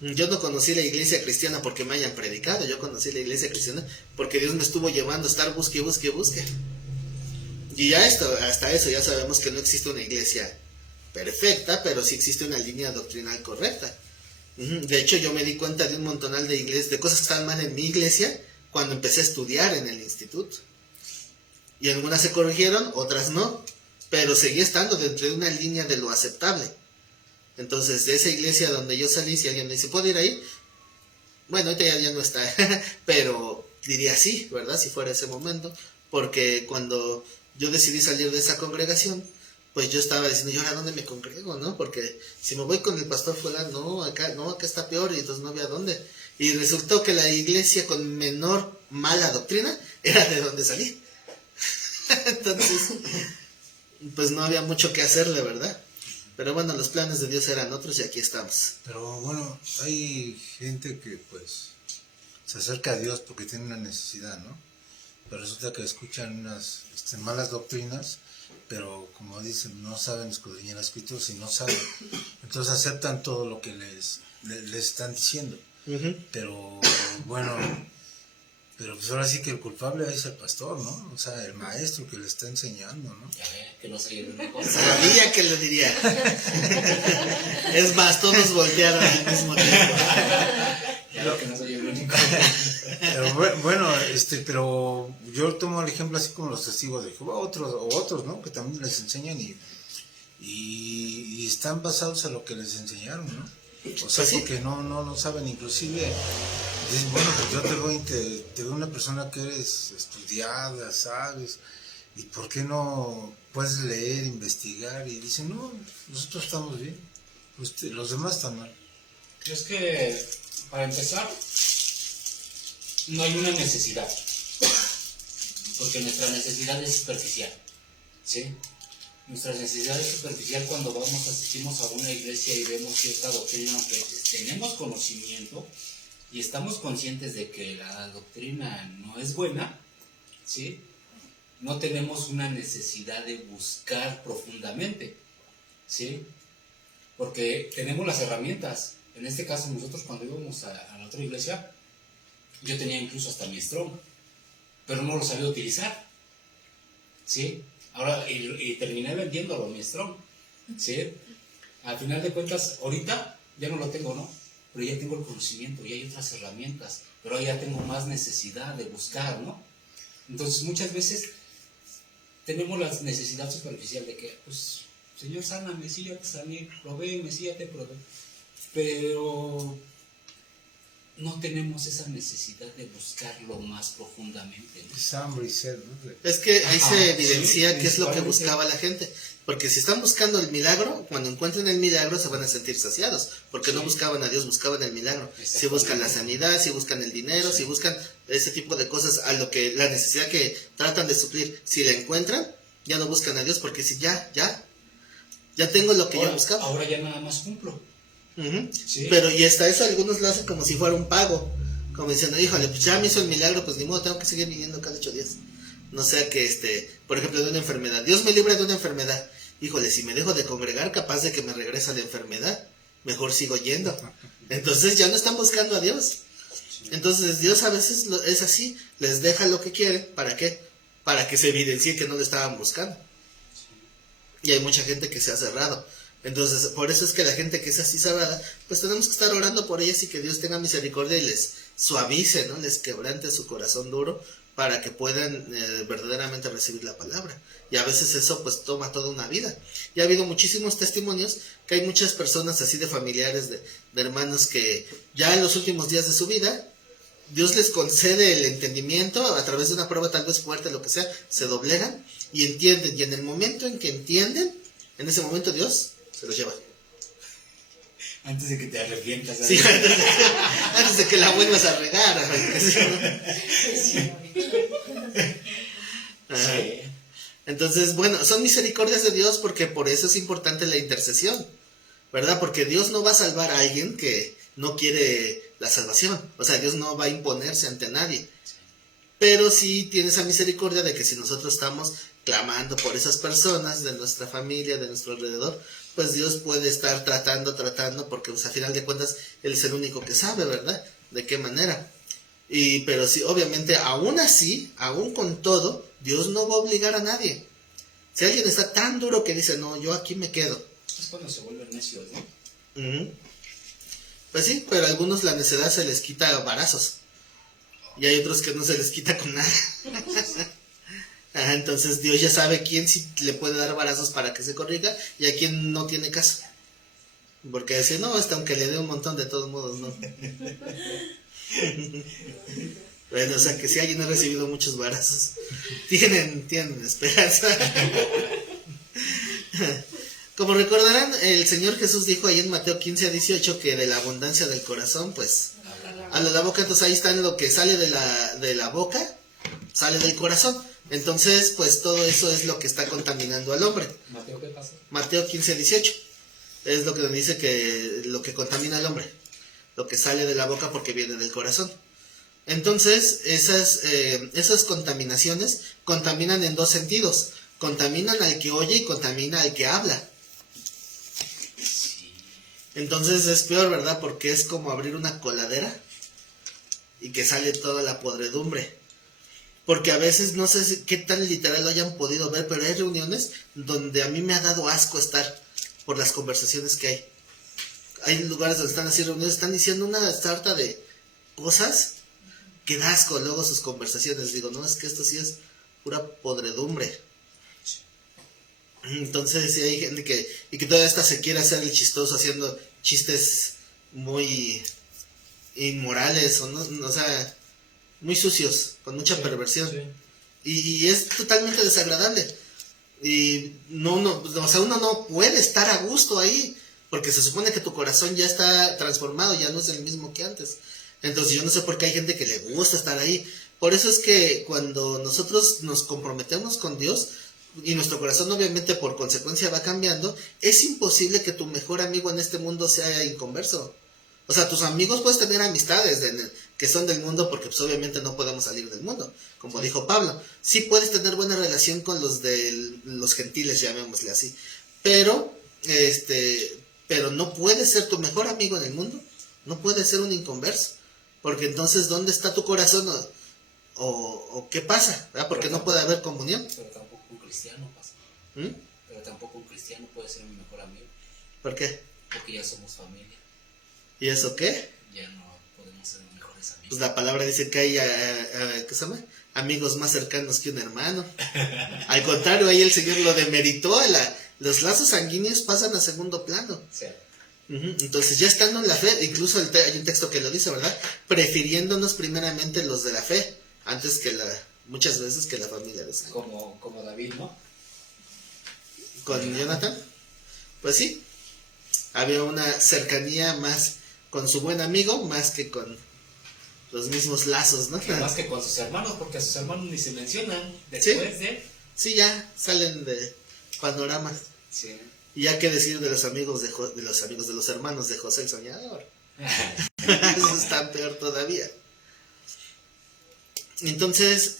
Yo no conocí la iglesia cristiana porque me hayan predicado, yo conocí la iglesia cristiana porque Dios me estuvo llevando a estar busque. Y ya hasta eso ya sabemos que no existe una iglesia perfecta, pero sí existe una línea doctrinal correcta. De hecho, yo me di cuenta de un montonal de iglesias, de cosas que estaban mal en mi iglesia cuando empecé a estudiar en el instituto. Y algunas se corrigieron, otras no, pero seguía estando dentro de una línea de lo aceptable. Entonces, de esa iglesia donde yo salí, si alguien me dice, ¿puedo ir ahí? Bueno, ahorita ya no está, pero diría sí, ¿verdad? Si fuera ese momento, porque cuando yo decidí salir de esa congregación, pues yo estaba diciendo, ¿y ahora dónde me congrego, no? Porque si me voy con el pastor fulano, no, acá está peor, y entonces no había dónde. Y resultó que la iglesia con menor mala doctrina era de donde salí. Entonces, pues no había mucho que hacerle, ¿verdad? Pero bueno, los planes de Dios eran otros y aquí estamos. Pero bueno, hay gente que pues se acerca a Dios porque tiene una necesidad, ¿no? Pero resulta que escuchan unas malas doctrinas, pero como dicen, no saben escudriñar las escrituras y no saben. Entonces aceptan todo lo que les están diciendo. Uh-huh. Pero bueno, pero pues ahora sí que el culpable es el pastor, ¿no? O sea, el maestro que le está enseñando, ¿no? Ya ve, que no soy el único. Sabía que lo diría. Es más, todos voltearon al mismo tiempo. Ya veo que no soy el único. Pero bueno, pero yo tomo el ejemplo así como los testigos de Jehová, otros, ¿no? Que también les enseñan y están basados en lo que les enseñaron, ¿no? O sea, Pues sí. porque no saben, inclusive, dicen, bueno, pues yo te veo una persona que eres estudiada, sabes, y ¿por qué no puedes leer, investigar? Y dicen, no, nosotros estamos bien, los demás están mal. Es que, para empezar, no hay una necesidad, porque nuestra necesidad es superficial, ¿sí? Nuestra necesidad es superficial cuando asistimos a una iglesia y vemos cierta doctrina, aunque tenemos conocimiento y estamos conscientes de que la doctrina no es buena, ¿sí? No tenemos una necesidad de buscar profundamente, ¿sí? Porque tenemos las herramientas. En este caso, nosotros cuando íbamos a la otra iglesia, yo tenía incluso hasta mi Strong, pero no lo sabía utilizar, ¿sí? Ahora, y terminé vendiéndolo, mi Strong, ¿sí? Al final de cuentas, ahorita ya no lo tengo, ¿no? Pero ya tengo el conocimiento, ya hay otras herramientas, pero ya tengo más necesidad de buscar, ¿no? Entonces, muchas veces tenemos la necesidad superficial de que, pues, Señor, sáname, sí, ya te sané, provéeme, sí, ya te probé. Pero no tenemos esa necesidad de buscarlo más profundamente, ¿no? Es hambre y sed, ¿no? Es que ahí se evidencia sí, qué es lo que principalmente. buscaba la gente. Porque si están buscando el milagro, cuando encuentren el milagro se van a sentir saciados. Porque no Sí. buscaban a Dios, buscaban el milagro. Si buscan la sanidad, si buscan el dinero, si buscan ese tipo de cosas, a lo que la necesidad que tratan de suplir, si la encuentran, ya no buscan a Dios. Porque si ya tengo lo que yo buscaba. Ahora ya nada más cumplo. Ujú. Sí. Pero y hasta eso algunos lo hacen como si fuera un pago, como diciendo, híjole, pues ya me hizo el milagro, pues ni modo, tengo que seguir viniendo cada 8 días. No sea que, por ejemplo, de una enfermedad, Dios me libre de una enfermedad, híjole, si me dejo de congregar, capaz de que me regresa la enfermedad, mejor sigo yendo. Entonces ya no están buscando a Dios. Entonces Dios a veces es así, les deja lo que quieren, ¿para qué? Para que se evidencie que no lo estaban buscando. Y hay mucha gente que se ha cerrado. Entonces, por eso es que la gente que es así cerrada, pues tenemos que estar orando por ellas y que Dios tenga misericordia y les suavice, ¿no? Les quebrante su corazón duro para que puedan verdaderamente recibir la palabra. Y a veces eso pues toma toda una vida. Y ha habido muchísimos testimonios que hay muchas personas así de familiares, de hermanos que ya en los últimos días de su vida, Dios les concede el entendimiento a través de una prueba tal vez fuerte, lo que sea, se doblegan y entienden. Y en el momento en que entienden, en ese momento Dios se los lleva. Antes de que te arrepientas. Sí, antes de que la vuelvas a regar. Ajá. Sí. Entonces, bueno, son misericordias de Dios porque por eso es importante la intercesión, ¿verdad? Porque Dios no va a salvar a alguien que no quiere la salvación. O sea, Dios no va a imponerse ante nadie. Pero sí tiene esa misericordia de que si nosotros estamos clamando por esas personas de nuestra familia, de nuestro alrededor, pues Dios puede estar tratando, porque pues, a final de cuentas Él es el único que sabe, ¿verdad? De qué manera. Pero sí, obviamente, aún así, aún con todo, Dios no va a obligar a nadie. Si alguien está tan duro que dice, no, yo aquí me quedo. Es cuando se vuelven necios, ¿no? Uh-huh. Pues sí, pero a algunos la necedad se les quita a varazos. Y hay otros que no se les quita con nada. Ajá, entonces Dios ya sabe quién sí le puede dar varazos para que se corrija y a quién no tiene caso. Porque dice, no, aunque le dé un montón, de todos modos, no. Bueno, o sea que si alguien ha recibido muchos varazos, tienen esperanza. Como recordarán, el Señor Jesús dijo ahí en Mateo 15:18 que de la abundancia del corazón, pues, habla la boca. Entonces ahí está lo que sale de la boca, sale del corazón. Entonces, pues todo eso es lo que está contaminando al hombre. ¿Mateo qué pasa? Mateo 15:18 es lo que dice que lo que contamina al hombre, lo que sale de la boca porque viene del corazón. Entonces, esas contaminaciones contaminan en dos sentidos. Contaminan al que oye y contamina al que habla. Entonces es peor, ¿verdad? Porque es como abrir una coladera y que sale toda la podredumbre. Porque a veces, no sé qué tan literal lo hayan podido ver, pero hay reuniones donde a mí me ha dado asco estar por las conversaciones que hay. Hay lugares donde están así reunidos, están diciendo una sarta de cosas que da asco luego sus conversaciones. Digo, no, es que esto sí es pura podredumbre. Entonces sí hay gente que todavía hasta se quiere hacer el chistoso haciendo chistes muy inmorales o sea, muy sucios, con mucha perversión. Sí. Y es totalmente desagradable. Y o sea, uno no puede estar a gusto ahí, porque se supone que tu corazón ya está transformado, ya no es el mismo que antes. Entonces yo no sé por qué hay gente que le gusta estar ahí. Por eso es que cuando nosotros nos comprometemos con Dios, y nuestro corazón obviamente por consecuencia va cambiando, es imposible que tu mejor amigo en este mundo sea inconverso. O sea, tus amigos puedes tener amistades que son del mundo, porque pues obviamente no podemos salir del mundo, como dijo Pablo. Sí puedes tener buena relación con los gentiles, llamémosle así, pero no puedes ser tu mejor amigo en el mundo, no puedes ser un inconverso, porque entonces ¿dónde está tu corazón? O ¿qué pasa? ¿Verdad? Porque no puede haber comunión. Pero tampoco un cristiano pasa. Pero tampoco un cristiano puede ser mi mejor amigo. ¿Por qué? Porque ya somos familia. ¿Y eso qué? Ya no podemos ser mejores amigos. Pues la palabra dice que hay, ¿qué se llama? Amigos más cercanos que un hermano. Al contrario, ahí el Señor lo demeritó. Los lazos sanguíneos pasan a segundo plano. Sí. Entonces ya estando en la fe, incluso hay un texto que lo dice, ¿verdad? Prefiriéndonos primeramente los de la fe, antes que muchas veces que la familia de sangre. Como David, ¿no? Con Jonathan, pues sí, había una cercanía más con su buen amigo, más que con los mismos lazos, ¿no? Más que con sus hermanos, porque a sus hermanos ni se mencionan después de... Sí, ya salen de panoramas. Sí. Y ya qué decir de los amigos de los hermanos de José el Soñador. Eso está peor todavía. Entonces,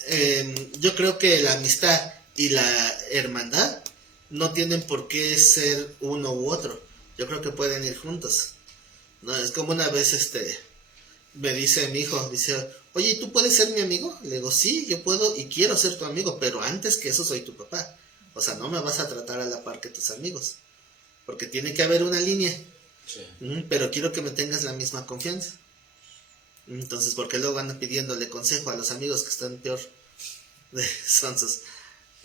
yo creo que la amistad y la hermandad no tienen por qué ser uno u otro. Yo creo que pueden ir juntos. No, es como una vez me dice mi hijo, dice, oye, ¿tú puedes ser mi amigo? Le digo, sí, yo puedo y quiero ser tu amigo, pero antes que eso soy tu papá. O sea, no me vas a tratar a la par que tus amigos, porque tiene que haber una línea. Sí. Pero quiero que me tengas la misma confianza. Entonces, porque luego van pidiéndole consejo a los amigos que están peor de sonsos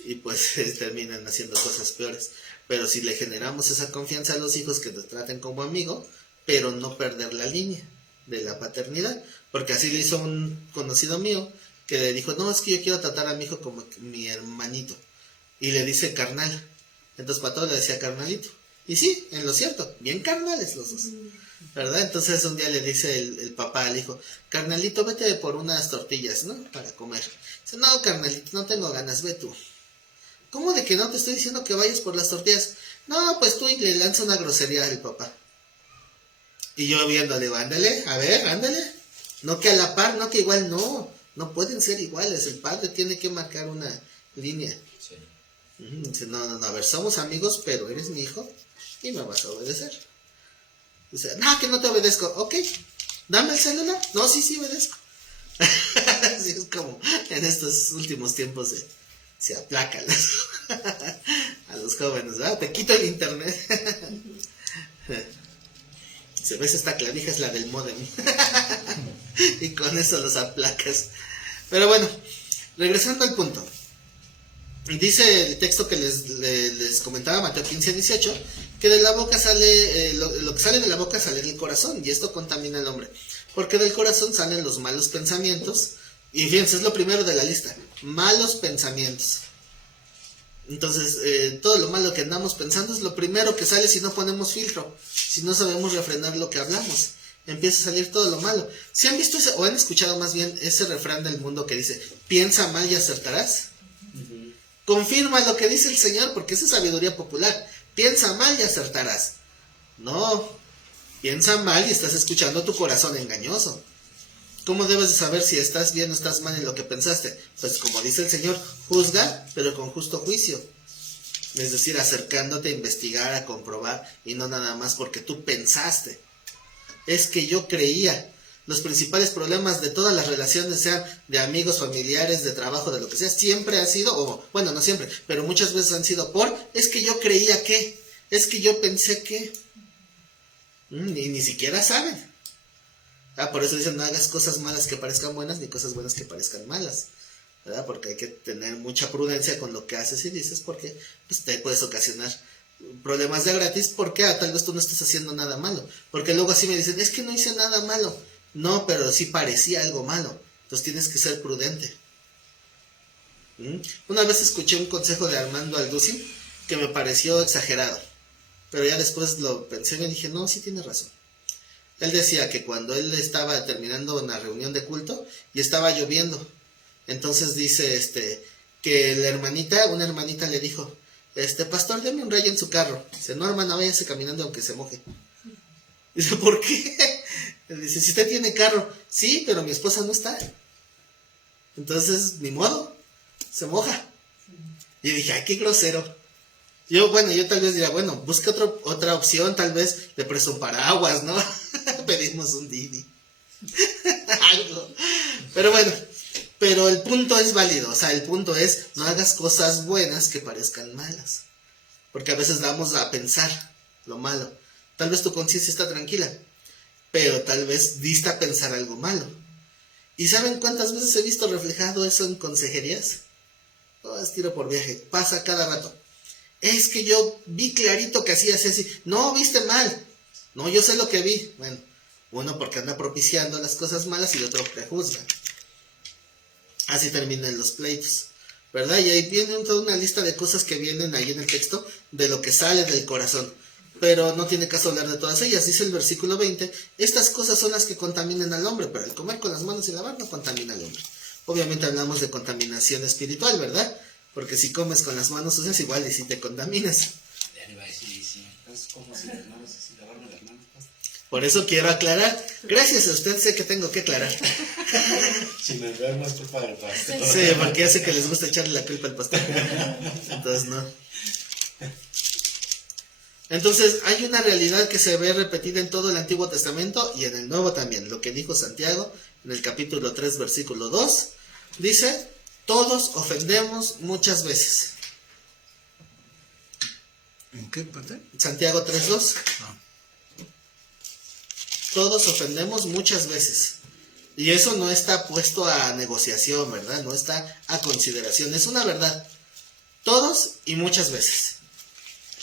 y pues terminan haciendo cosas peores. Pero si le generamos esa confianza a los hijos, que te traten como amigo, pero no perder la línea de la paternidad, porque así le hizo un conocido mío que le dijo, no, es que yo quiero tratar a mi hijo como mi hermanito, y le dice carnal, entonces para todo le decía carnalito, y sí, en lo cierto, bien carnales los dos, ¿verdad? Entonces un día le dice el papá al hijo, carnalito, vete por unas tortillas, ¿no? Para comer. Dice, no, carnalito, no tengo ganas, ve tú. ¿Cómo de que no? Te estoy diciendo que vayas por las tortillas. No, pues tú, y le lanza una grosería al papá. Y yo viéndole, ándale, a ver, ándale. No que a la par, no que igual, no pueden ser iguales. El padre tiene que marcar una línea. Sí. Dice, no, a ver, somos amigos, pero eres mi hijo y me vas a obedecer. Dice, no, que no te obedezco. Ok, dame el celular. No, sí, obedezco. Así es como en estos últimos tiempos se aplacan a los jóvenes, ¿verdad? Te quito el internet. Si ves, esta clavija es la del módem. Y con eso los aplacas. Pero bueno, regresando al punto. Dice el texto que les comentaba, Mateo 15:18, que de la boca sale, lo que sale de la boca sale del corazón, y esto contamina al hombre. Porque del corazón salen los malos pensamientos. Y fíjense, es lo primero de la lista. Malos pensamientos. Entonces, todo lo malo que andamos pensando es lo primero que sale si no ponemos filtro, si no sabemos refrenar lo que hablamos. Empieza a salir todo lo malo. ¿Sí han visto o han escuchado más bien ese refrán del mundo que dice, piensa mal y acertarás? Confirma lo que dice el Señor, porque esa es sabiduría popular. Piensa mal y acertarás. No, piensa mal y estás escuchando tu corazón engañoso. ¿Cómo debes de saber si estás bien o estás mal en lo que pensaste? Pues como dice el Señor, juzga, pero con justo juicio. Es decir, acercándote a investigar, a comprobar, y no nada más porque tú pensaste. Es que yo creía. Los principales problemas de todas las relaciones, sean de amigos, familiares, de trabajo, de lo que sea, siempre ha sido, o bueno, no siempre, pero muchas veces han sido es que yo creía que, es que yo pensé que, y ni siquiera saben. Por eso dicen, no hagas cosas malas que parezcan buenas, ni cosas buenas que parezcan malas, ¿verdad? Porque hay que tener mucha prudencia con lo que haces y dices, porque pues, te puedes ocasionar problemas de gratis, porque tal vez tú no estés haciendo nada malo, porque luego así me dicen, es que no hice nada malo. No, pero sí parecía algo malo. Entonces tienes que ser prudente. Una vez escuché un consejo de Armando Alducin que me pareció exagerado, pero ya después lo pensé y me dije, no, sí tiene razón. Él decía que cuando él estaba terminando una reunión de culto y estaba lloviendo, entonces dice que una hermanita le dijo, pastor, deme un rayo en su carro. Dice, no, hermana, váyase caminando aunque se moje. Dice, ¿por qué? Dice, si usted tiene carro. Sí, pero mi esposa no está. Entonces, ni modo, se moja. Y dije, ay, qué grosero. Yo tal vez diría, bueno, busca otra opción, tal vez le presto un paraguas, ¿no? Pedimos un Didi. Algo. Pero bueno, pero el punto es válido. O sea, el punto es, no hagas cosas buenas que parezcan malas. Porque a veces vamos a pensar lo malo. Tal vez tu conciencia está tranquila, pero tal vez diste a pensar algo malo. ¿Y saben cuántas veces he visto reflejado eso en consejerías? Es tiro por viaje, pasa cada rato. Es que yo vi clarito que hacías así. No, viste mal. No, yo sé lo que vi. Bueno, uno porque anda propiciando las cosas malas y otro te juzga. Así terminan los pleitos, ¿verdad? Y ahí viene toda una lista de cosas que vienen ahí en el texto de lo que sale del corazón. Pero no tiene caso hablar de todas ellas. Dice el versículo 20, estas cosas son las que contaminan al hombre, pero el comer con las manos y lavar no contamina al hombre. Obviamente hablamos de contaminación espiritual, ¿verdad? Porque si comes con las manos sucias, igual y si te contaminas. Es como si las manos, si lavarme las manos. Por eso quiero aclarar. Gracias a usted sé que tengo que aclarar. Si me enfermo es culpa del pastor. Sí, porque hace que les gusta echarle la culpa al pastor. Entonces no. Entonces hay una realidad que se ve repetida en todo el Antiguo Testamento y en el Nuevo también. Lo que dijo Santiago en el capítulo 3, versículo 2, dice, todos ofendemos muchas veces. ¿En qué parte? Santiago 3:2. Todos ofendemos muchas veces. Y eso no está puesto a negociación, ¿verdad? No está a consideración. Es una verdad. Todos y muchas veces.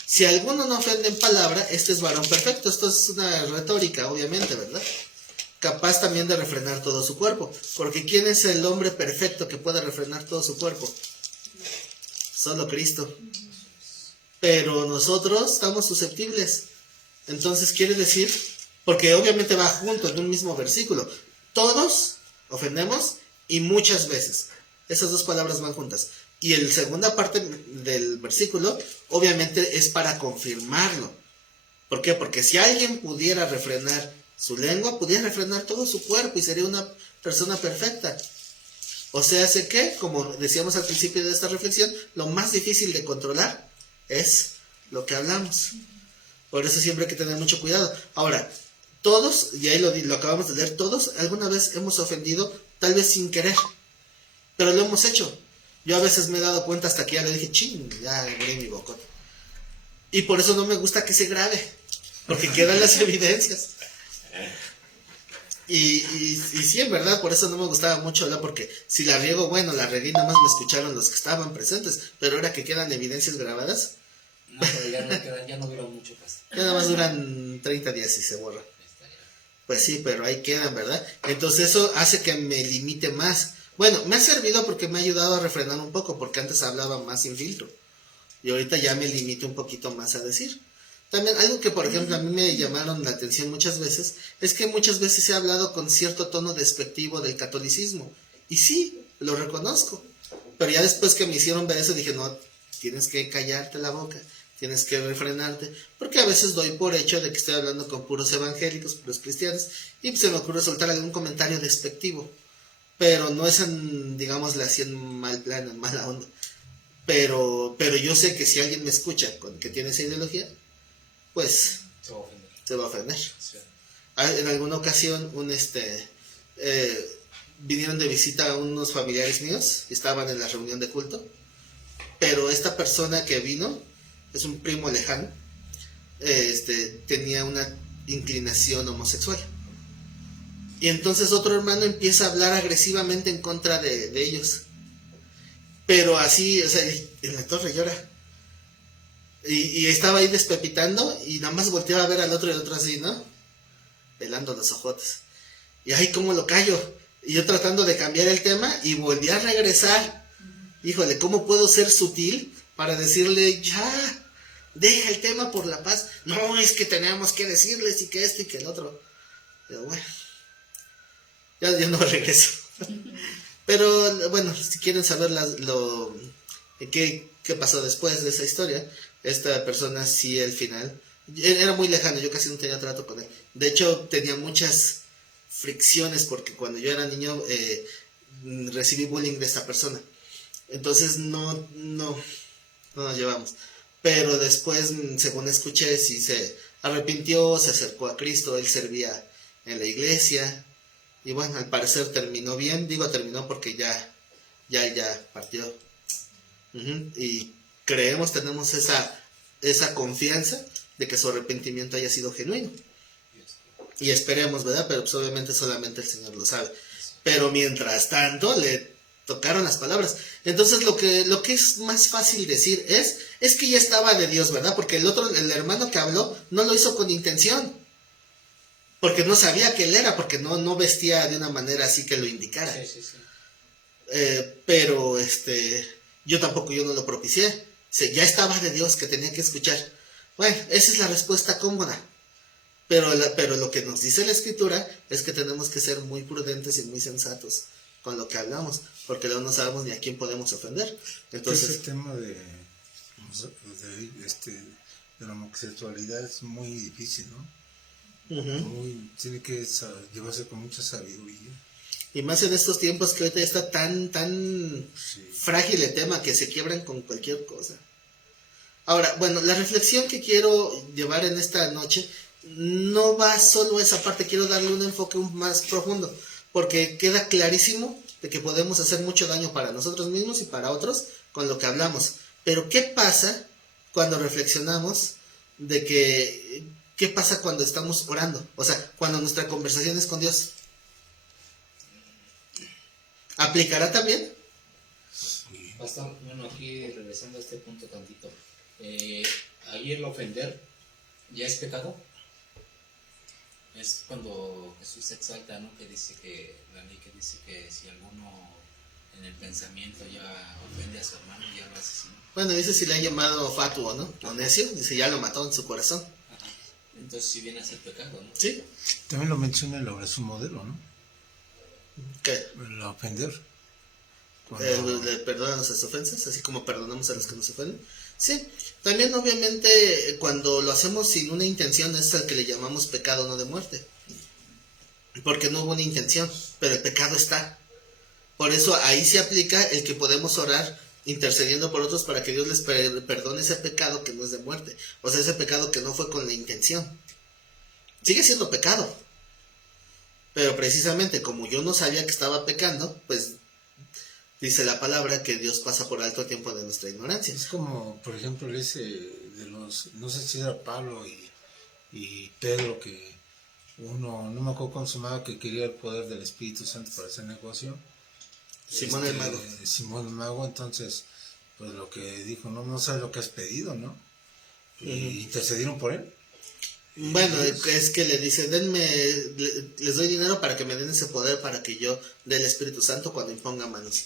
Si alguno no ofende en palabra, este es varón perfecto. Esto es una retórica, obviamente, ¿verdad? Capaz también de refrenar todo su cuerpo. Porque ¿quién es el hombre perfecto que pueda refrenar todo su cuerpo? Solo Cristo. Pero nosotros estamos susceptibles. Entonces quiere decir, porque obviamente va junto en un mismo versículo, todos ofendemos y muchas veces. Esas dos palabras van juntas. Y la segunda parte del versículo obviamente es para confirmarlo. ¿Por qué? Porque si alguien pudiera refrenar su lengua, pudiera refrenar todo su cuerpo y sería una persona perfecta. O sea, sé que, como decíamos al principio de esta reflexión, lo más difícil de controlar es lo que hablamos. Por eso siempre hay que tener mucho cuidado. Ahora, todos, y ahí lo acabamos de leer, todos alguna vez hemos ofendido, tal vez sin querer, pero lo hemos hecho. Yo a veces me he dado cuenta hasta que ya le dije, ching, ya abrí mi bocón. Y por eso no me gusta que se grabe, porque quedan las evidencias. Y sí, en verdad, por eso no me gustaba mucho hablar, porque si la riego, bueno, la regué, nada más me escucharon los que estaban presentes, pero ahora que quedan evidencias grabadas, no, pero ya no duran mucho, pues. Ya nada más duran 30 días y se borran. Pues sí, pero ahí quedan, ¿verdad? Entonces eso hace que me limite más. Bueno, me ha servido porque me ha ayudado a refrenar un poco, porque antes hablaba más sin filtro. Y ahorita ya me limito un poquito más a decir. También algo que, por ejemplo, a mí me llamaron la atención muchas veces, es que muchas veces he hablado con cierto tono despectivo del catolicismo. Y sí, lo reconozco. Pero ya después que me hicieron ver eso, dije, no, tienes que callarte la boca, tienes que refrenarte, porque a veces doy por hecho de que estoy hablando con puros evangélicos, puros cristianos, y pues se me ocurre soltar algún comentario despectivo. Pero no es en, digámosle así, en mal plan, en mala onda. Pero yo sé que si alguien me escucha que tiene esa ideología, pues Se va a ofender. se va a ofender. Sí. En alguna ocasión vinieron de visita unos familiares míos, estaban en la reunión de culto, pero esta persona que vino es un primo lejano, tenía una inclinación homosexual. Y entonces otro hermano empieza a hablar agresivamente en contra de ellos. Pero así, o sea, en la torre llora. Y estaba ahí despepitando y nada más volteaba a ver al otro y el otro así, ¿no? Pelando los ojotes. Y ay, ¿cómo lo callo? Y yo tratando de cambiar el tema y volví a regresar. Híjole, ¿cómo puedo ser sutil para decirle, ya, deja el tema por la paz? No, es que tenemos que decirles y que esto y que el otro. Pero bueno, ya no regreso. Pero bueno, si quieren saber qué pasó después de esa historia, esta persona sí, al final, era muy lejano, yo casi no tenía trato con él. De hecho, tenía muchas fricciones porque cuando yo era niño recibí bullying de esta persona. Entonces no nos llevamos. Pero después, según escuché, sí se arrepintió, se acercó a Cristo, él servía en la iglesia. Y bueno, al parecer terminó bien. Digo terminó porque ya partió. Y tenemos esa confianza de que su arrepentimiento haya sido genuino. Y esperemos, ¿verdad? Pero pues obviamente solamente el Señor lo sabe. Pero mientras tanto le tocaron las palabras. Entonces lo que es más fácil decir es que ya estaba de Dios, ¿verdad? Porque el hermano que habló no lo hizo con intención. Porque no sabía que él era, porque no vestía de una manera así que lo indicara. Sí. Pero yo no lo propicié. Ya estaba de Dios, que tenía que escuchar. Bueno, esa es la respuesta cómoda. Pero lo que nos dice la Escritura es que tenemos que ser muy prudentes y muy sensatos con lo que hablamos, porque luego no sabemos ni a quién podemos ofender. Entonces, ese tema de la homosexualidad es muy difícil, ¿no? Tiene que llevarse con mucha sabiduría. Y más en estos tiempos que ahorita está tan Sí. frágil el tema que se quiebran con cualquier cosa. Ahora, bueno, la reflexión que quiero llevar en esta noche no va solo a esa parte, quiero darle un enfoque más profundo, porque queda clarísimo de que podemos hacer mucho daño para nosotros mismos y para otros con lo que hablamos. Pero ¿qué pasa cuando reflexionamos de qué pasa cuando estamos orando? O sea, cuando nuestra conversación es con Dios. ¿Aplicará también? Pastor, bueno, aquí regresando a este punto tantito. Ahí el ofender ya es pecado. Es cuando Jesús se exalta, ¿no? Que dice que la ley que dice que si alguno en el pensamiento ya ofende a su hermano, ya lo asesina. Bueno, dice si le han llamado fatuo, ¿no? O necio, dice ya lo mató en su corazón. Ajá. Entonces sí viene a ser pecado, ¿no? ¿Sí? También lo menciona en la oración modelo, ¿no? ¿Qué? El ofender. Le perdonan nuestras ofensas, así como perdonamos a los que nos ofenden. Sí, también obviamente cuando lo hacemos sin una intención es al que le llamamos pecado no de muerte. Porque no hubo una intención, pero el pecado está. Por eso ahí se aplica el que podemos orar intercediendo por otros para que Dios les perdone ese pecado que no es de muerte. O sea, ese pecado que no fue con la intención. Sigue siendo pecado. Pero precisamente como yo no sabía que estaba pecando, pues dice la palabra que Dios pasa por alto el tiempo de nuestra ignorancia. Es como, por ejemplo, ese de los, no sé si era Pablo y Pedro, que uno, no me acuerdo cómo se llamaba, que quería el poder del Espíritu Santo para hacer negocio. Simón el Mago. Simón el Mago, entonces, pues lo que dijo, no sabes lo que has pedido, ¿no? Y intercedieron por él. Bueno, es que le dice, les doy dinero para que me den ese poder para que yo dé el Espíritu Santo cuando imponga manos.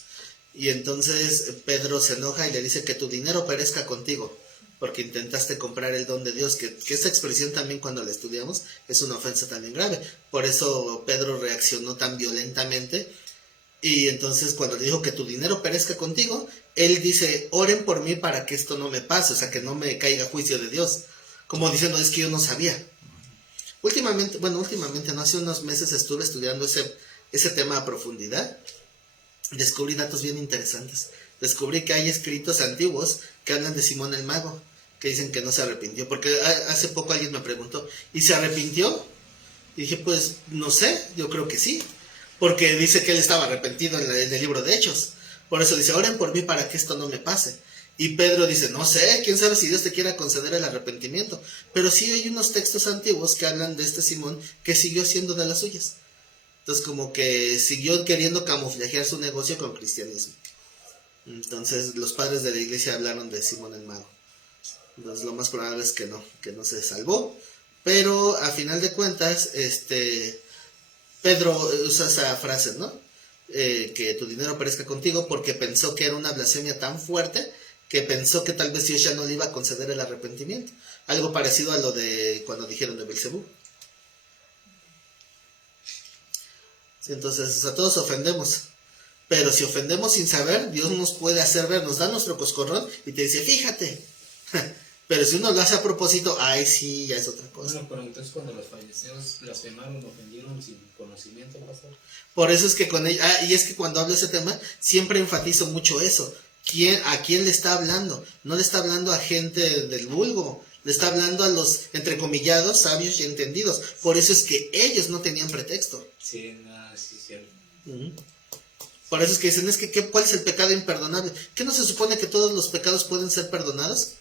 Y entonces Pedro se enoja y le dice que tu dinero perezca contigo, porque intentaste comprar el don de Dios, que esa expresión también cuando la estudiamos es una ofensa también grave. Por eso Pedro reaccionó tan violentamente. Y entonces cuando le dijo que tu dinero perezca contigo, él dice, oren por mí para que esto no me pase, o sea, que no me caiga juicio de Dios. Como diciendo, es que yo no sabía. Últimamente, no, hace unos meses estuve estudiando ese tema a profundidad. Descubrí datos bien interesantes. Descubrí que hay escritos antiguos que hablan de Simón el Mago, que dicen que no se arrepintió. Porque hace poco alguien me preguntó, ¿y se arrepintió? Y dije, pues, no sé, yo creo que sí. Porque dice que él estaba arrepentido en el libro de Hechos. Por eso dice, oren por mí para que esto no me pase. Y Pedro dice, no sé, quién sabe si Dios te quiera conceder el arrepentimiento. Pero sí hay unos textos antiguos que hablan de este Simón que siguió siendo de las suyas. Entonces como que siguió queriendo camuflajear su negocio con cristianismo. Entonces los padres de la iglesia hablaron de Simón el Mago. Entonces lo más probable es que no se salvó. Pero a final de cuentas, Pedro usa esa frase, ¿no? Que tu dinero perezca contigo, porque pensó que era una blasfemia tan fuerte que pensó que tal vez Dios ya no le iba a conceder el arrepentimiento. Algo parecido a lo de cuando dijeron de Belcebú. Sí, entonces, todos ofendemos. Pero si ofendemos sin saber, Dios nos puede hacer ver, nos da nuestro coscorrón y te dice, fíjate. Pero si uno lo hace a propósito, ay, sí, ya es otra cosa. Bueno, pero entonces cuando los fallecidos blasfemaron, ofendieron sin conocimiento, pastor. Por eso es que con ella, y es que cuando hablo de ese tema, siempre enfatizo mucho eso. ¿A quién le está hablando? No le está hablando a gente del vulgo, le está hablando a los entrecomillados, sabios y entendidos. Por eso es que ellos no tenían pretexto. Sí, sí, cierto. Por eso es que dicen, ¿cuál es el pecado imperdonable? ¿Qué no se supone que todos los pecados pueden ser perdonados?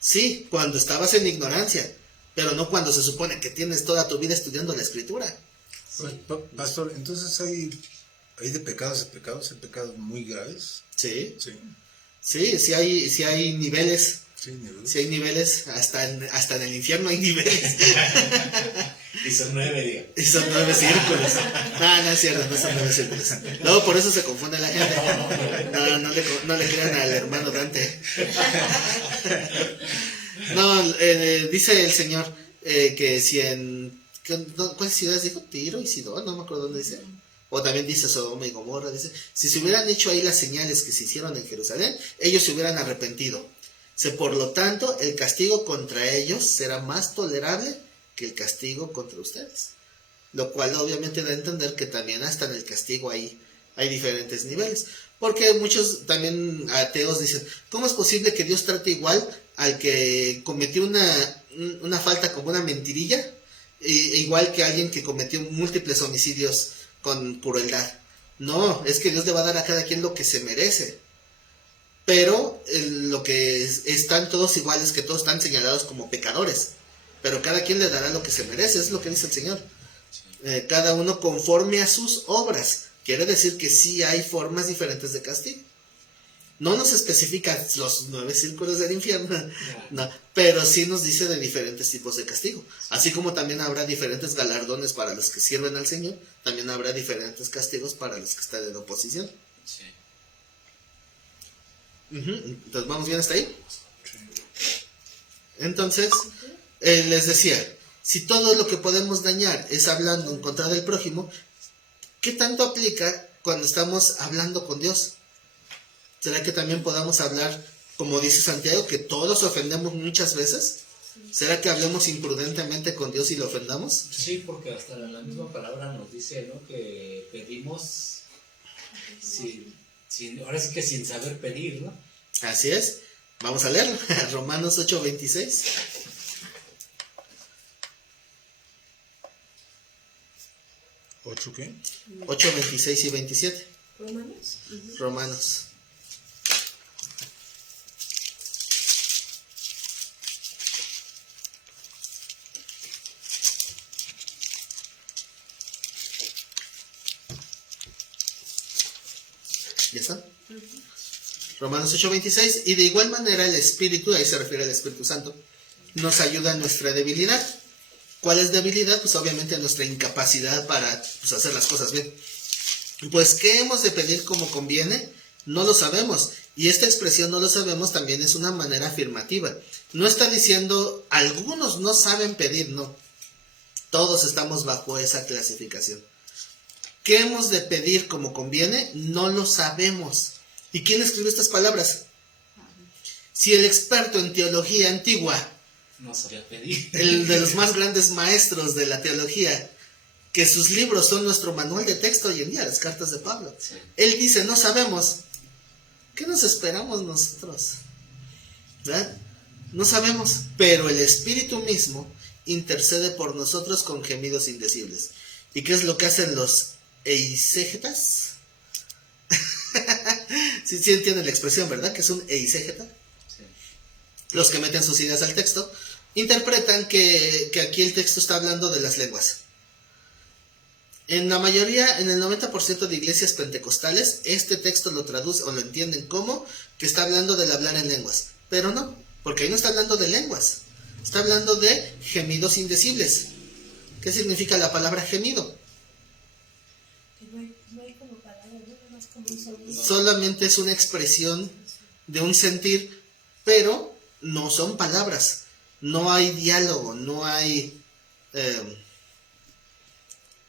Sí, cuando estabas en ignorancia, pero no cuando se supone que tienes toda tu vida estudiando la Escritura. Sí. Pastor, entonces hay de pecados, hay pecados muy graves. Sí, Sí, sí hay niveles. sí, Sí hay niveles, hasta en el infierno hay niveles. Y son 9, digo. Y son 9 círculos. No es cierto, no son 9 círculos. Luego por eso se confunde la gente. No le crean al hermano Dante. No, dice el Señor que si ¿cuáles ciudades dijo? Tiro y Sidón, no me acuerdo dónde dice. O también dice Sodoma y Gomorra, dice, si se hubieran hecho ahí las señales que se hicieron en Jerusalén, ellos se hubieran arrepentido. Por lo tanto, el castigo contra ellos será más tolerable que el castigo contra ustedes. Lo cual obviamente da a entender que también hasta en el castigo hay diferentes niveles. Porque muchos también ateos dicen, ¿cómo es posible que Dios trate igual al que cometió una falta como una mentirilla? Igual que alguien que cometió múltiples homicidios con crueldad. No, es que Dios le va a dar a cada quien lo que se merece. Pero lo que están todos iguales, que todos están señalados como pecadores. Pero cada quien le dará lo que se merece, es lo que dice el Señor. Cada uno conforme a sus obras. Quiere decir que sí hay formas diferentes de castigo. No nos especifica los 9 círculos del infierno, no, pero sí nos dice de diferentes tipos de castigo. Así como también habrá diferentes galardones para los que sirven al Señor, también habrá diferentes castigos para los que están en oposición. Sí. Entonces, ¿vamos bien hasta ahí? Entonces, les decía, si todo lo que podemos dañar es hablando en contra del prójimo, ¿qué tanto aplica cuando estamos hablando con Dios? ¿Será que también podamos hablar, como dice Santiago, que todos ofendemos muchas veces? ¿Será que hablemos imprudentemente con Dios y lo ofendamos? Sí, porque hasta la misma palabra nos dice, ¿no? Que pedimos ahora sí que sin saber pedir, ¿no? Así es. Vamos a leerlo. Romanos 8:26. ¿8 qué? 8:26 y 27. ¿Romanos? Romanos. ¿Ya está? Romanos 8:26. Y de igual manera el Espíritu, ahí se refiere al Espíritu Santo, nos ayuda en nuestra debilidad. ¿Cuál es debilidad? Pues obviamente nuestra incapacidad para hacer las cosas bien. Pues, ¿qué hemos de pedir como conviene? no lo sabemos. Y esta expresión no lo sabemos también es una manera afirmativa. No está diciendo algunos no saben pedir, no. Todos estamos bajo esa clasificación. ¿Qué hemos de pedir como conviene? No lo sabemos. ¿Y quién escribió estas palabras? Si el experto en teología antigua, No sabía pedir. el de los más grandes maestros de la teología, que sus libros son nuestro manual de texto hoy en día, las cartas de Pablo, Sí. él dice, no sabemos. ¿Qué nos esperamos nosotros? ¿Verdad? No sabemos, pero el Espíritu mismo intercede por nosotros con gemidos indecibles. ¿Y qué es lo que hacen los eisegetas? Sí entienden la expresión, ¿verdad? Que es un eisegeta. Sí. Los que meten sus ideas al texto, interpretan que aquí el texto está hablando de las lenguas. En la mayoría, en el 90% de iglesias pentecostales, este texto lo traduce o lo entienden como que está hablando del hablar en lenguas. Pero no, porque ahí no está hablando de lenguas. Está hablando de gemidos indecibles. ¿Qué significa la palabra gemido? Que no hay como palabras, ¿no? Nada más como un sonido. Solamente es una expresión de un sentir, pero no son palabras. No hay diálogo, no hay...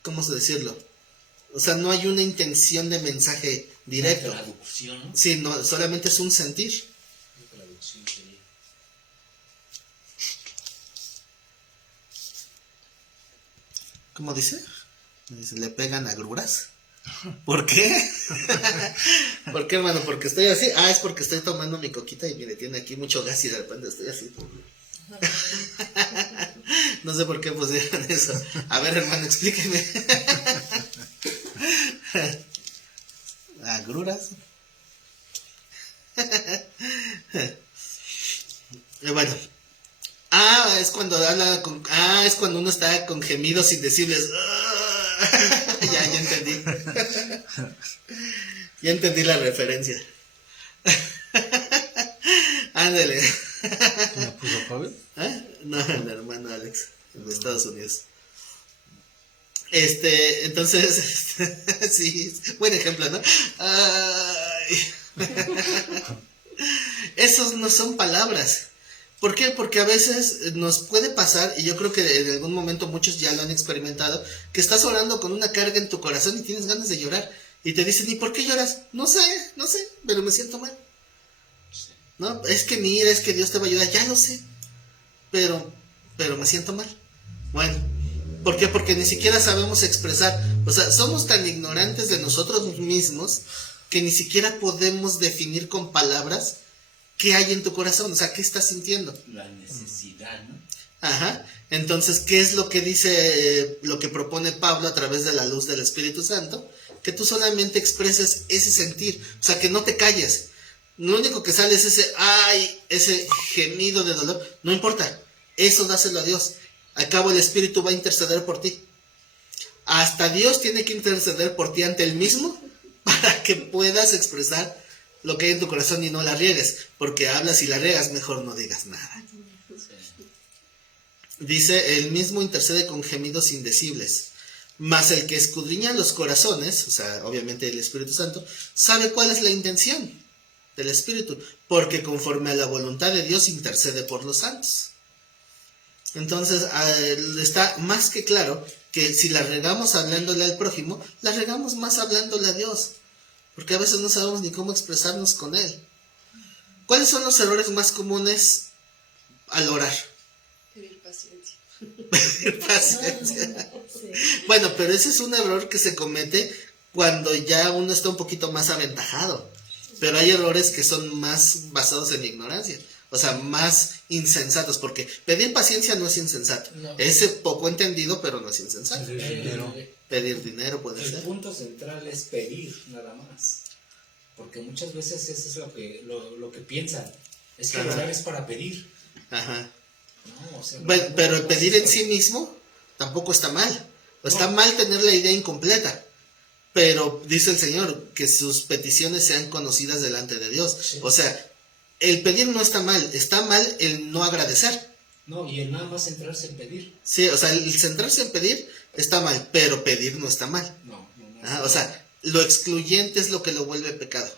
¿cómo se decirlo? O sea, no hay una intención de mensaje directo. Una traducción, ¿no? Sí, no, solamente es un sentir. Una traducción sería. ¿Cómo dice? Dice, le pegan agruras. ¿Por qué? ¿Por qué, hermano? ¿Porque estoy así? Ah, es porque estoy tomando mi coquita y mire, tiene aquí mucho gas y de repente estoy así. No sé por qué pusieron eso. A ver, hermano, explíqueme. Agruras. Bueno. Es cuando habla con... es cuando uno está con gemidos indecibles. Ya entendí. Ya entendí la referencia. Ándale. ¿La puso Pablo? No, el hermano Alex, de Estados Unidos. Entonces, sí, buen ejemplo, ¿no? Ay. Esos no son palabras. ¿Por qué? Porque a veces nos puede pasar, y yo creo que en algún momento muchos ya lo han experimentado, que estás orando con una carga en tu corazón y tienes ganas de llorar. Y te dicen, ¿y por qué lloras? No sé, pero me siento mal. No, es que mira, es que Dios te va a ayudar, ya lo sé. Pero me siento mal. Bueno, ¿por qué? Porque ni siquiera sabemos expresar. O sea, somos tan ignorantes de nosotros mismos que ni siquiera podemos definir con palabras qué hay en tu corazón, o sea, qué estás sintiendo. La necesidad, ¿no? Ajá. Entonces, ¿qué es lo que dice, lo que propone Pablo a través de la luz del Espíritu Santo? Que tú solamente expreses ese sentir, o sea, que no te calles. Lo único que sale es ese gemido de dolor. No importa, eso dáselo a Dios. Al cabo el Espíritu va a interceder por ti. Hasta Dios tiene que interceder por ti ante Él mismo para que puedas expresar lo que hay en tu corazón y no la riegues. Porque hablas y la riegas, mejor no digas nada. Sí. Dice, el mismo intercede con gemidos indecibles. Mas el que escudriña los corazones, o sea, obviamente el Espíritu Santo, sabe cuál es la intención del Espíritu, porque conforme a la voluntad de Dios intercede por los santos. Entonces, está más que claro que si la regamos hablándole al prójimo, la regamos más hablándole a Dios, porque a veces no sabemos ni cómo expresarnos con Él. ¿Cuáles son los errores más comunes al orar? Pedir paciencia. Pedir paciencia. Sí. Bueno, pero ese es un error que se comete cuando ya uno está un poquito más aventajado. Pero hay errores que son más basados en ignorancia, o sea, más insensatos, porque pedir paciencia no es insensato. No. Es poco entendido, pero no es insensato. Sí. dinero. Pedir dinero puede El ser. punto central es pedir, nada más. Porque muchas veces eso es lo que piensan. Es que Ajá. orar es para pedir. Ajá. No, o sea, Bueno, no, pero no el es pedir en eso. sí mismo tampoco está mal. O está No. mal tener la idea incompleta. Pero dice el Señor que sus peticiones sean conocidas delante de Dios. Sí. O sea, el pedir no está mal, está mal el no agradecer. No, y el nada más centrarse en pedir. Sí, o sea, el centrarse en pedir está mal, pero pedir no está mal. No. O sea, lo excluyente es lo que lo vuelve pecado.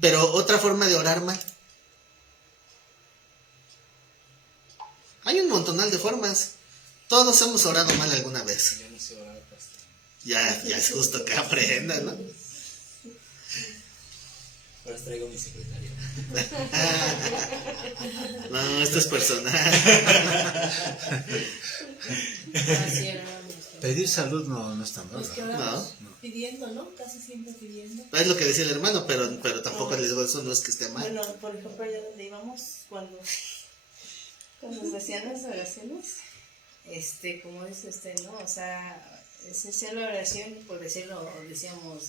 Pero otra forma de orar mal. Hay un montonal de formas. Todos hemos orado mal alguna vez. Yo no sé orar, pastor. Ya es justo que aprenda, ¿no? Ahora traigo a mi secretaria. No, esto es personal. Así era nuestro. Pedir salud no está mal. Pues que ¿verdad? oramos No. pidiendo, ¿no? Casi siempre pidiendo. Es lo que decía el hermano, pero tampoco les digo, eso no es que esté mal. Bueno, por ejemplo, allá donde íbamos, cuando nos decían las oraciones, como dice usted, ¿no? O sea, se hacía la oración, por decirlo, decíamos,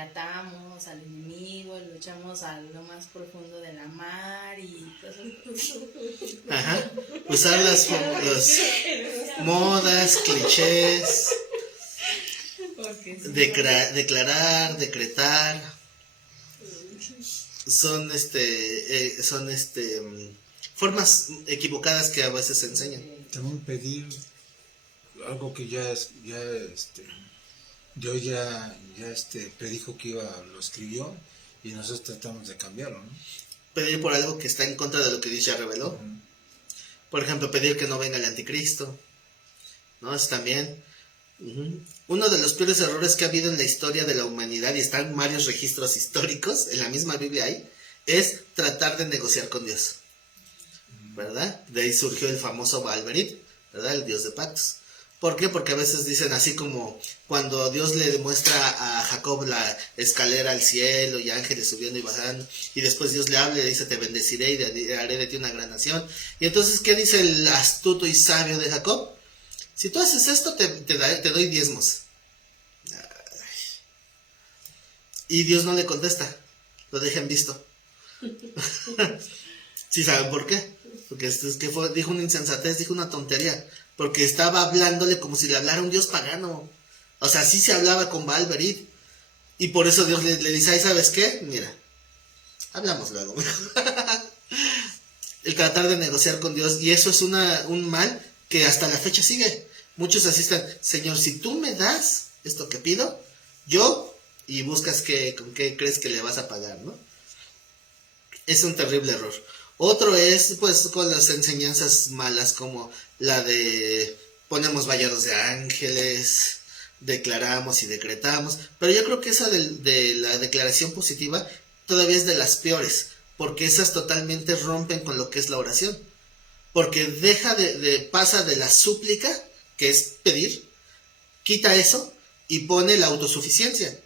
atamos al enemigo, luchamos a lo más profundo de la mar y cosas así. Ajá. Usar las modas, clichés, Porque sí, declarar, decretar. Son formas equivocadas que a veces se enseñan. También pedir algo que Dios ya predijo que lo escribió y nosotros tratamos de cambiarlo, ¿no? Pedir por algo que está en contra de lo que Dios ya reveló. Ujú. Por ejemplo, pedir que no venga el anticristo. ¿No? Es también uno de los peores errores que ha habido en la historia de la humanidad, y están varios registros históricos, en la misma Biblia hay, es tratar de negociar con Dios. ¿Verdad? De ahí surgió el famoso Baal-Berit, ¿verdad? El dios de pactos. ¿Por qué? Porque a veces dicen así como cuando Dios le demuestra a Jacob la escalera al cielo y ángeles subiendo y bajando, y después Dios le habla y le dice, te bendeciré y haré de ti una gran nación. Y entonces, ¿qué dice el astuto y sabio de Jacob? Si tú haces esto, te doy diezmos. Y Dios no le contesta, lo deja en visto. ¿Sí saben por qué? Porque dijo una insensatez, dijo una tontería. Porque estaba hablándole como si le hablara un dios pagano. O sea, así se hablaba con Baal-Berit. Y por eso Dios le dice, ay, ¿sabes qué? Mira, hablamos luego. El tratar de negociar con Dios. Y eso es un mal que hasta la fecha sigue. Muchos asisten, Señor, si tú me das esto que pido, y buscas con qué crees que le vas a pagar, ¿no? Es un terrible error. Otro es, pues, con las enseñanzas malas, como la de ponemos vallados de ángeles, declaramos y decretamos. Pero yo creo que esa de la declaración positiva todavía es de las peores, porque esas totalmente rompen con lo que es la oración. Porque pasa de la súplica, que es pedir, quita eso y pone la autosuficiencia.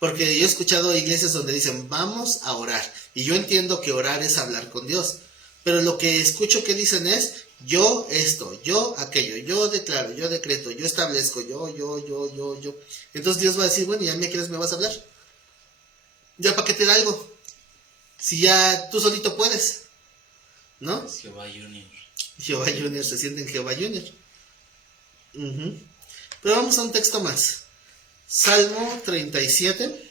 Porque yo he escuchado iglesias donde dicen, vamos a orar. Y yo entiendo que orar es hablar con Dios. Pero lo que escucho que dicen es, yo esto, yo aquello, yo declaro, yo decreto, yo establezco, yo. Entonces Dios va a decir, bueno, ¿ya me quieres, me vas a hablar? ¿Ya para qué te da algo? Si ya tú solito puedes, ¿no? Es Jehová Junior. Jehová Junior, se siente en Jehová Junior. Pero vamos a un texto más. Salmo 37.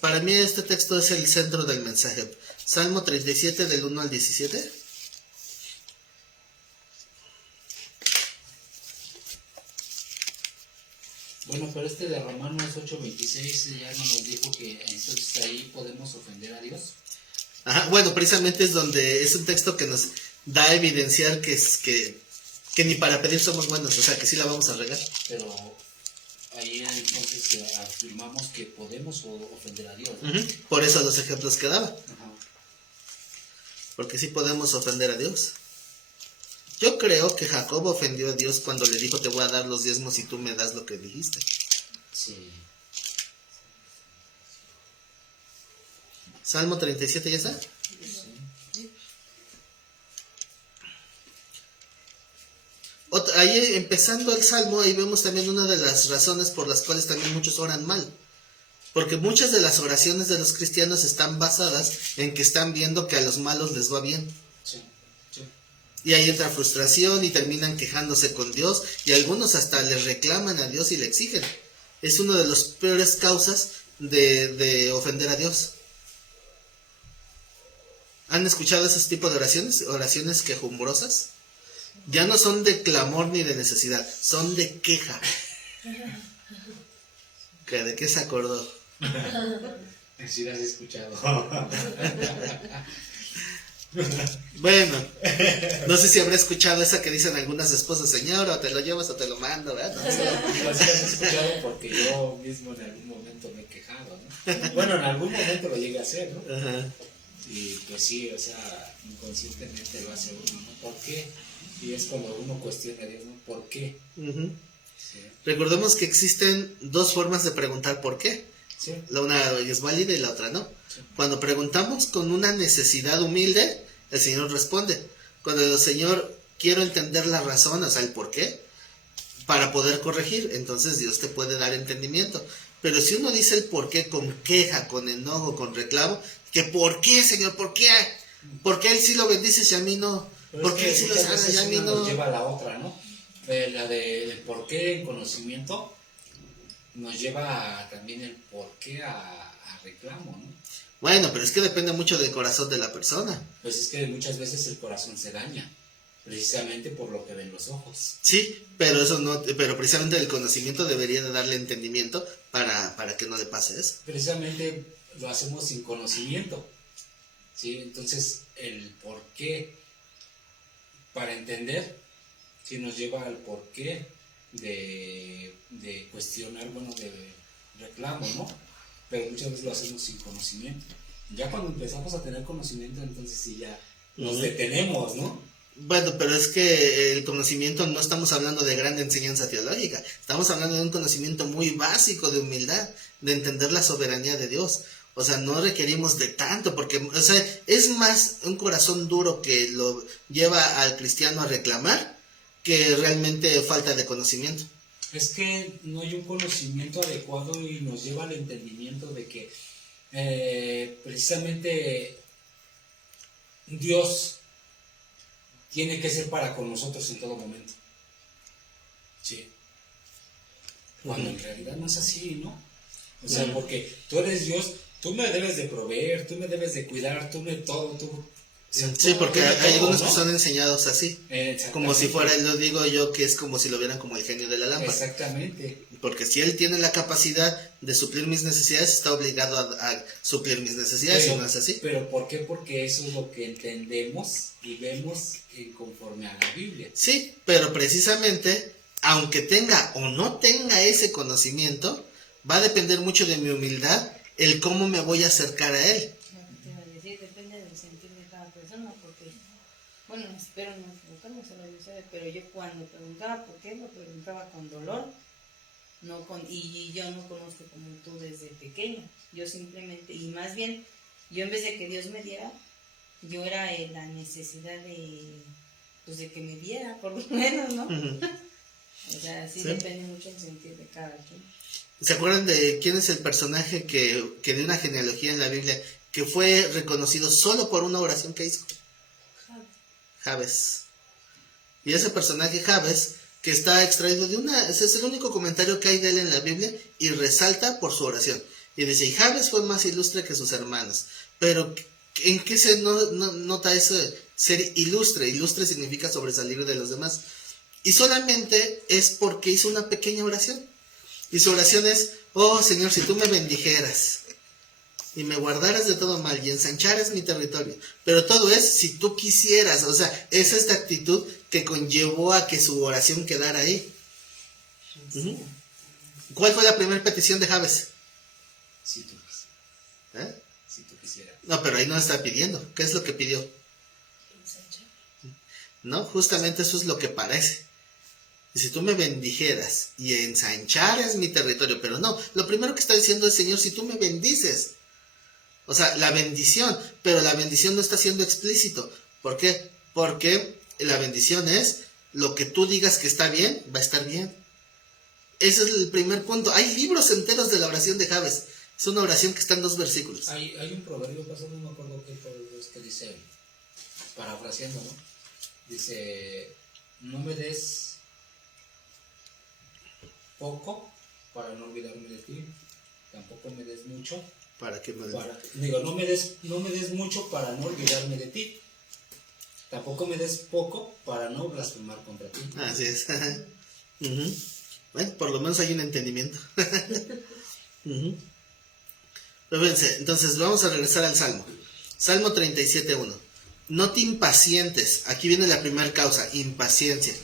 Para mí este texto es el centro del mensaje. Salmo 37 del 1 al 17. Bueno, pero de Romanos 8:26 ya no nos dijo que entonces ahí podemos ofender a Dios. Ajá, bueno, precisamente es donde es un texto que nos da a evidenciar que ni para pedir somos buenos, o sea que sí la vamos a regar. Pero ahí entonces afirmamos que podemos ofender a Dios, ¿no? Por eso los ejemplos que daba, Ajá. porque sí podemos ofender a Dios. Yo creo que Jacob ofendió a Dios cuando le dijo, te voy a dar los diezmos y tú me das lo que dijiste. Sí. Salmo 37, ¿ya está? Ahí empezando el Salmo, ahí vemos también una de las razones por las cuales también muchos oran mal. Porque muchas de las oraciones de los cristianos están basadas en que están viendo que a los malos les va bien. Sí. Y ahí entra frustración y terminan quejándose con Dios y algunos hasta le reclaman a Dios y le exigen. Es una de las peores causas de ofender a Dios. ¿Han escuchado ese tipo de oraciones? Oraciones quejumbrosas. Ya no son de clamor ni de necesidad, son de queja. ¿De qué se acordó? Sí las he escuchado. Bueno, no sé si habrá escuchado esa que dicen algunas esposas, señor, o te lo llevas o te lo mando, ¿verdad? No sé. Digo, sí las he escuchado porque yo mismo en algún momento me he quejado, ¿no? Bueno, en algún momento lo llegué a hacer, ¿no? Ajá. Y pues sí, o sea, inconscientemente lo hace uno, ¿no? ¿Por qué? Y es cuando uno cuestiona a Dios, ¿no? ¿Por qué? Ujú. Sí. Recordemos que existen dos formas de preguntar por qué. Sí. La una es válida y la otra no. Sí. Cuando preguntamos con una necesidad humilde, el Señor responde. Cuando el Señor quiero entender la razón, o sea, el por qué, para poder corregir, entonces Dios te puede dar entendimiento. Pero si uno dice el por qué con queja, con enojo, con reclamo, que por qué, Señor, por qué, ¿por qué Él sí lo bendices y a mí no? Pero ¿Por es qué que Él sí lo muchas sana y veces a mí una no? nos lleva a la otra, ¿no? La del por qué en conocimiento nos lleva también el por qué a reclamo, ¿no? Bueno, pero es que depende mucho del corazón de la persona. Pues es que muchas veces el corazón se daña, precisamente por lo que ven los ojos. Sí, pero eso no, pero precisamente el conocimiento debería de darle entendimiento para que no le pase eso. Precisamente lo hacemos sin conocimiento, ¿sí? Entonces, el por qué, para entender, sí nos lleva al por qué de cuestionar, bueno, de reclamo, ¿no? Pero muchas veces lo hacemos sin conocimiento. Ya cuando empezamos a tener conocimiento, entonces sí ya nos detenemos, ¿no? Bueno, pero es que el conocimiento no estamos hablando de gran enseñanza teológica, estamos hablando de un conocimiento muy básico de humildad, de entender la soberanía de Dios. O sea, no requerimos de tanto, porque, o sea, es más un corazón duro que lo lleva al cristiano a reclamar que realmente falta de conocimiento. Es que no hay un conocimiento adecuado y nos lleva al entendimiento de que precisamente Dios tiene que ser para con nosotros en todo momento. Sí. Cuando en realidad no es así, ¿no? O sea, porque tú eres Dios, tú me debes de proveer, tú me debes de cuidar, tú me todo, tú... O sea, Sí, porque hay todo, algunos ¿no? que son enseñados así, como si fuera, lo digo yo, que es como si lo vieran como el genio de la lámpara. Exactamente. Porque si él tiene la capacidad de suplir mis necesidades, está obligado a suplir mis necesidades, y no es así. ¿Pero por qué? Porque eso es lo que entendemos y vemos conforme a la Biblia. Sí, pero precisamente, aunque tenga o no tenga ese conocimiento, va a depender mucho de mi humildad el cómo me voy a acercar a él. Te iba a decir, depende del sentir de cada persona, porque, bueno, espero no equivocarme, solo yo sé, pero yo cuando preguntaba por qué, lo preguntaba con dolor, no con, y yo no conozco como tú desde pequeño, yo simplemente, y más bien, yo en vez de que Dios me diera, yo era la necesidad de, pues de que me diera, por lo menos, ¿no? O sea, sí depende mucho el sentir de cada quien. ¿Se acuerdan de quién es el personaje que de una genealogía en la Biblia que fue reconocido solo por una oración que hizo? Jabes. Y ese personaje Jabes, que está extraído de ese es el único comentario que hay de él en la Biblia, y resalta por su oración. Y dice, y Jabes fue más ilustre que sus hermanos. Pero, ¿en qué se nota eso? Ser ilustre. Ilustre significa sobresalir de los demás. Y solamente es porque hizo una pequeña oración. Y su oración es, oh Señor, si tú me bendijeras y me guardaras de todo mal y ensancharas mi territorio. Pero todo es si tú quisieras. O sea, es esta actitud que conllevó a que su oración quedara ahí. ¿Cuál fue la primera petición de Jabes? Si tú quisieras. ¿Eh? Si tú quisieras. No, pero ahí no está pidiendo. ¿Qué es lo que pidió? No, justamente eso es lo que parece. Y si tú me bendijeras y ensancharas mi territorio, pero no, lo primero que está diciendo es, Señor, si tú me bendices. O sea, la bendición, pero la bendición no está siendo explícito. ¿Por qué? Porque la bendición es, lo que tú digas que está bien, va a estar bien. Ese es el primer punto. Hay libros enteros de la oración de Jabes. Es una oración que está en 2 versículos. Hay un proverbio, pastor, no me acuerdo qué proverbio es, que dice, parafraseando, ¿no? Dice, no me des poco para no olvidarme de ti, tampoco me des mucho Para que me... no me des mucho para no olvidarme de ti. tampoco me des poco para no blasfemar contra ti. Así es. Ujú. Bueno, por lo menos hay un entendimiento. Ujú. Pero fíjense, entonces vamos a regresar al Salmo. Salmo 37:1. No te impacientes. Aquí viene la primera causa, impaciencia.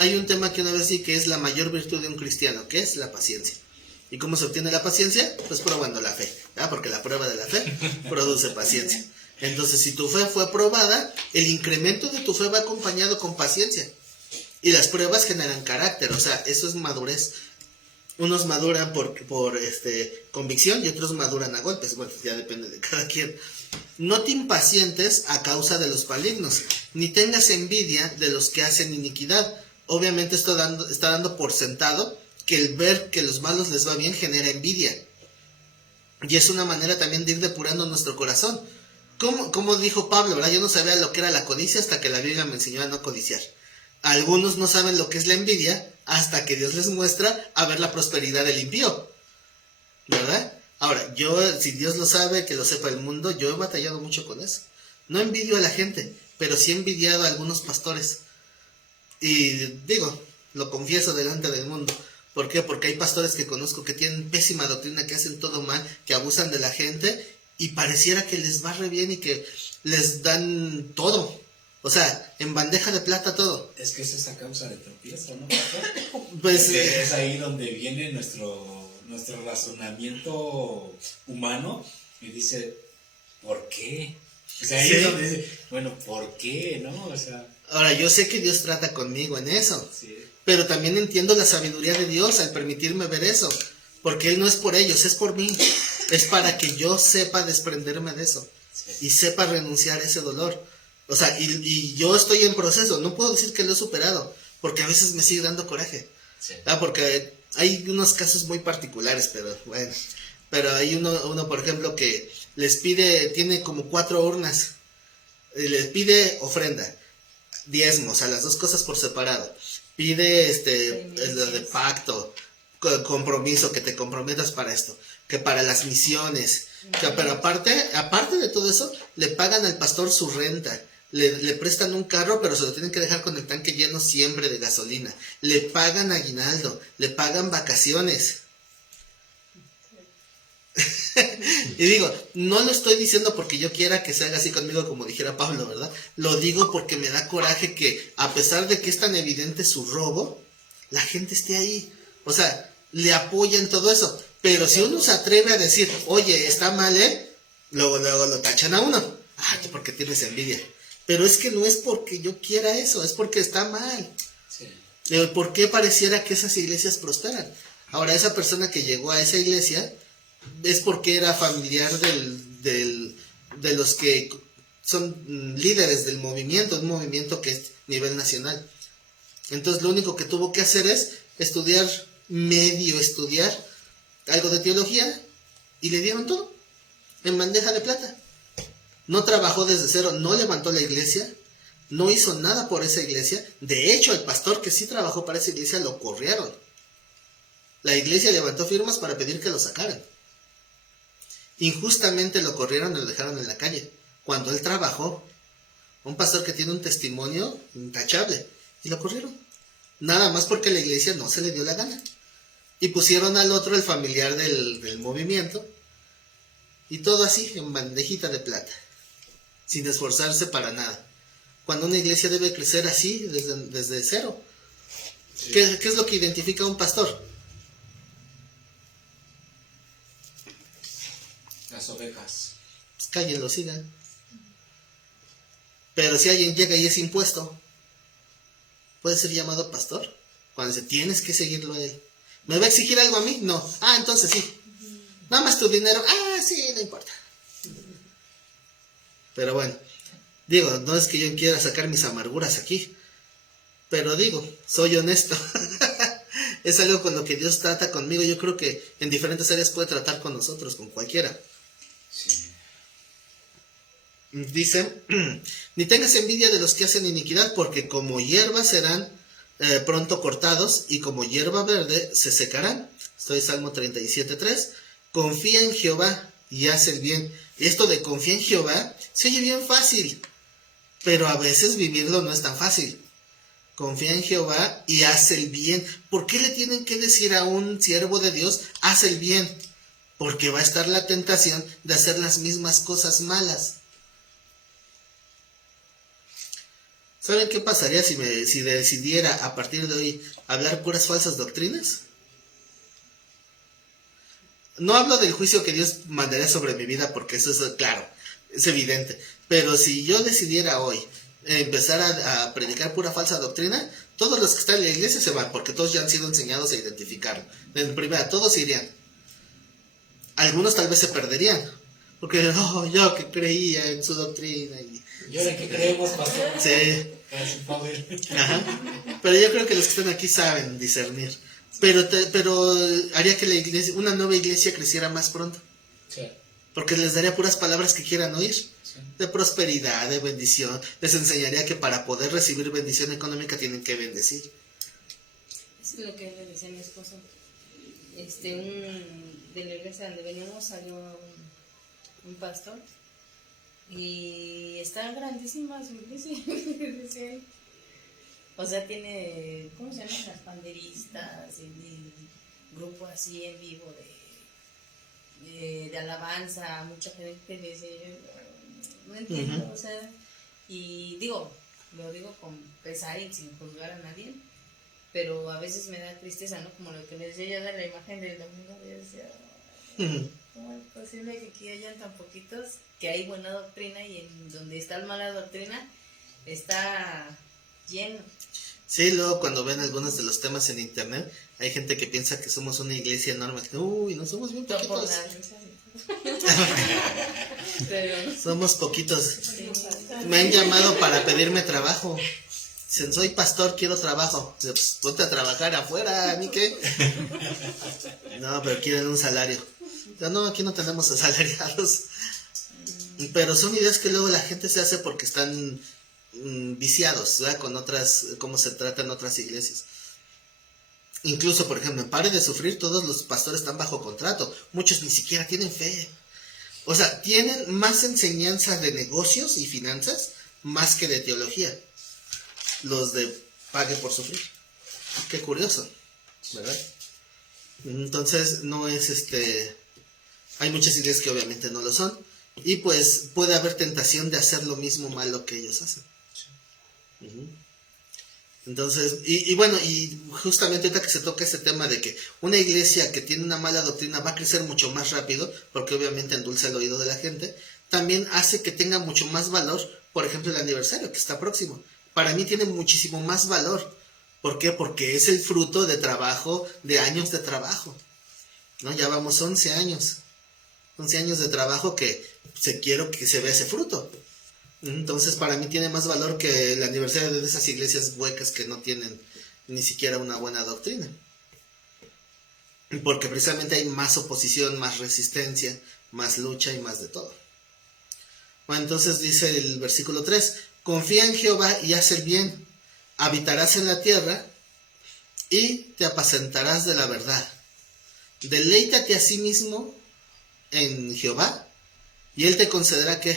Hay un tema que una vez sí que es la mayor virtud de un cristiano, que es la paciencia. ¿Y cómo se obtiene la paciencia? Pues probando la fe, ¿verdad? Porque la prueba de la fe produce paciencia. Entonces, si tu fe fue probada, el incremento de tu fe va acompañado con paciencia. Y las pruebas generan carácter, o sea, eso es madurez. Unos maduran por convicción y otros maduran a golpes. Bueno, ya depende de cada quien. No te impacientes a causa de los malignos, ni tengas envidia de los que hacen iniquidad. Obviamente esto está dando por sentado que el ver que los malos les va bien genera envidia. Y es una manera también de ir depurando nuestro corazón. Como dijo Pablo, ¿verdad? Yo no sabía lo que era la codicia hasta que la Biblia me enseñó a no codiciar. Algunos no saben lo que es la envidia hasta que Dios les muestra a ver la prosperidad del impío, ¿verdad? Ahora, si Dios lo sabe, que lo sepa el mundo, yo he batallado mucho con eso. No envidio a la gente, pero sí he envidiado a algunos pastores. Y digo, lo confieso delante del mundo. ¿Por qué? Porque hay pastores que conozco que tienen pésima doctrina, que hacen todo mal, que abusan de la gente y pareciera que les va re bien y que les dan todo. O sea, en bandeja de plata todo. Es que es esa causa de tropiezo, ¿no? Pues es ahí donde viene nuestro razonamiento humano y dice, ¿por qué? O sea, ahí sí. es donde dice, bueno, ¿por qué? ¿No? O sea, ahora, yo sé que Dios trata conmigo en eso, sí. pero también entiendo la sabiduría de Dios al permitirme ver eso, porque Él no es por ellos, es por mí. Es para que yo sepa desprenderme de eso y sepa renunciar a ese dolor. O sea, y yo estoy en proceso, no puedo decir que lo he superado, porque a veces me sigue dando coraje. Sí. Porque hay unos casos muy particulares, pero bueno. Pero hay uno, por ejemplo, que les pide, tiene como 4 urnas, les pide ofrenda, diezmos, a las 2 cosas por separado. Pide lo de pacto, compromiso, que te comprometas para esto, que para las misiones, pero aparte de todo eso, le pagan al pastor su renta. Le prestan un carro, pero se lo tienen que dejar con el tanque lleno siempre de gasolina. Le pagan aguinaldo, le pagan vacaciones. Y digo, no lo estoy diciendo porque yo quiera que se haga así conmigo como dijera Pablo, ¿verdad? Lo digo porque me da coraje que a pesar de que es tan evidente su robo, la gente esté ahí. O sea, le apoya en todo eso. Pero si uno se atreve a decir, oye, está mal, luego lo tachan a uno. Ah, porque tienes envidia. Pero es que no es porque yo quiera eso, es porque está mal. Sí. ¿Por qué pareciera que esas iglesias prosperan? Ahora, esa persona que llegó a esa iglesia es porque era familiar de los que son líderes del movimiento, un movimiento que es a nivel nacional. Entonces, lo único que tuvo que hacer es estudiar algo de teología y le dieron todo en bandeja de plata. No trabajó desde cero, no levantó la iglesia, no hizo nada por esa iglesia. De hecho, el pastor que sí trabajó para esa iglesia lo corrieron. La iglesia levantó firmas para pedir que lo sacaran. Injustamente lo corrieron y lo dejaron en la calle, cuando él trabajó. Un pastor que tiene un testimonio intachable, y lo corrieron. Nada más porque la iglesia no se le dio la gana. Y pusieron al otro, el familiar del movimiento, y todo así, en bandejita de plata, sin esforzarse para nada. Cuando una iglesia debe crecer así, desde cero. Sí. ¿Qué es lo que identifica a un pastor? Las ovejas. Pues cállenlo, sigan. Pero si alguien llega y es impuesto, ¿puede ser llamado pastor? Cuando dice, tienes que seguirlo a él. ¿Me va a exigir algo a mí? No. Ah, entonces sí. Nada más tu dinero. Ah, sí, no importa. Pero bueno, digo, no es que yo quiera sacar mis amarguras aquí, pero digo, soy honesto. Es algo con lo que Dios trata conmigo. Yo creo que en diferentes áreas puede tratar con nosotros, con cualquiera. Sí. Dice, ni tengas envidia de los que hacen iniquidad, porque como hierba serán pronto cortados, y como hierba verde se secarán. Estoy en Salmo 37:3. Confía en Jehová y haz el bien. Y esto de confía en Jehová se oye bien fácil, pero a veces vivirlo no es tan fácil. Confía en Jehová y haz el bien. ¿Por qué le tienen que decir a un siervo de Dios, haz el bien? Porque va a estar la tentación de hacer las mismas cosas malas. ¿Saben qué pasaría si decidiera a partir de hoy hablar puras falsas doctrinas? No hablo del juicio que Dios mandaría sobre mi vida, porque eso es claro, es evidente. Pero si yo decidiera hoy empezar a predicar pura falsa doctrina, todos los que están en la iglesia se van, porque todos ya han sido enseñados a identificarlo. En primera, todos irían. Algunos tal vez se perderían, porque yo que creía en su doctrina. Y ahora que creemos, pastor. Sí. Gracias, Pablo. Ajá. Pero yo creo que los que están aquí saben discernir. Pero haría que la iglesia, una nueva iglesia creciera más pronto. Sí. Porque les daría puras palabras que quieran oír. Sí. De prosperidad, de bendición. Les enseñaría que para poder recibir bendición económica tienen que bendecir. Eso es lo que le decía a mi esposo. De la iglesia donde venimos salió un pastor y está grandísima su iglesia. O sea, tiene, ¿cómo se llaman? Las panderistas y grupo así en vivo de alabanza, mucha gente dice, no entiendo, Uh-huh. o sea, y lo digo con pesar y sin juzgar a nadie, pero a veces me da tristeza, ¿no? Como lo que les decía ya de la imagen del domingo, yo decía, Uh-huh. ¿cómo es posible que aquí hayan tan poquitos, que hay buena doctrina y en donde está mala doctrina está lleno? Sí, luego cuando ven algunos de los temas en internet, hay gente que piensa que somos una iglesia enorme. Uy, no somos bien Todo por poquitos. la iglesia. Pero Somos poquitos. sí. Me han llamado para pedirme trabajo. Dicen, soy pastor, quiero trabajo. Digo, pues ponte a trabajar afuera, ¿a mí qué? No, pero quieren un salario. Digo, no, aquí no tenemos asalariados. Pero son ideas que luego la gente se hace porque están viciados, ¿verdad? Con otras, cómo se tratan otras iglesias. Incluso, por ejemplo, en Pare de Sufrir, todos los pastores están bajo contrato. Muchos ni siquiera tienen fe. O sea, tienen más enseñanza de negocios y finanzas más que de teología. Los de Pague por Sufrir. Qué curioso, ¿verdad? Entonces, no es hay muchas iglesias que obviamente no lo son. Y pues puede haber tentación de hacer lo mismo malo que ellos hacen. Uh-huh. Entonces, y bueno, y justamente ahorita que se toca ese tema de que una iglesia que tiene una mala doctrina va a crecer mucho más rápido, porque obviamente endulza el oído de la gente, también hace que tenga mucho más valor, por ejemplo, el aniversario que está próximo. Para mí tiene muchísimo más valor. ¿Por qué? Porque es el fruto de trabajo, de años de trabajo, ¿no? Ya vamos 11 años. 11 años de trabajo que quiero que se vea ese fruto. Entonces para mí tiene más valor que el aniversario de esas iglesias huecas que no tienen ni siquiera una buena doctrina. Porque precisamente hay más oposición, más resistencia, más lucha y más de todo. Bueno, entonces dice el versículo 3, confía en Jehová y haz el bien, habitarás en la tierra y te apacentarás de la verdad. Deleítate a sí mismo en Jehová y él te concederá ¿qué?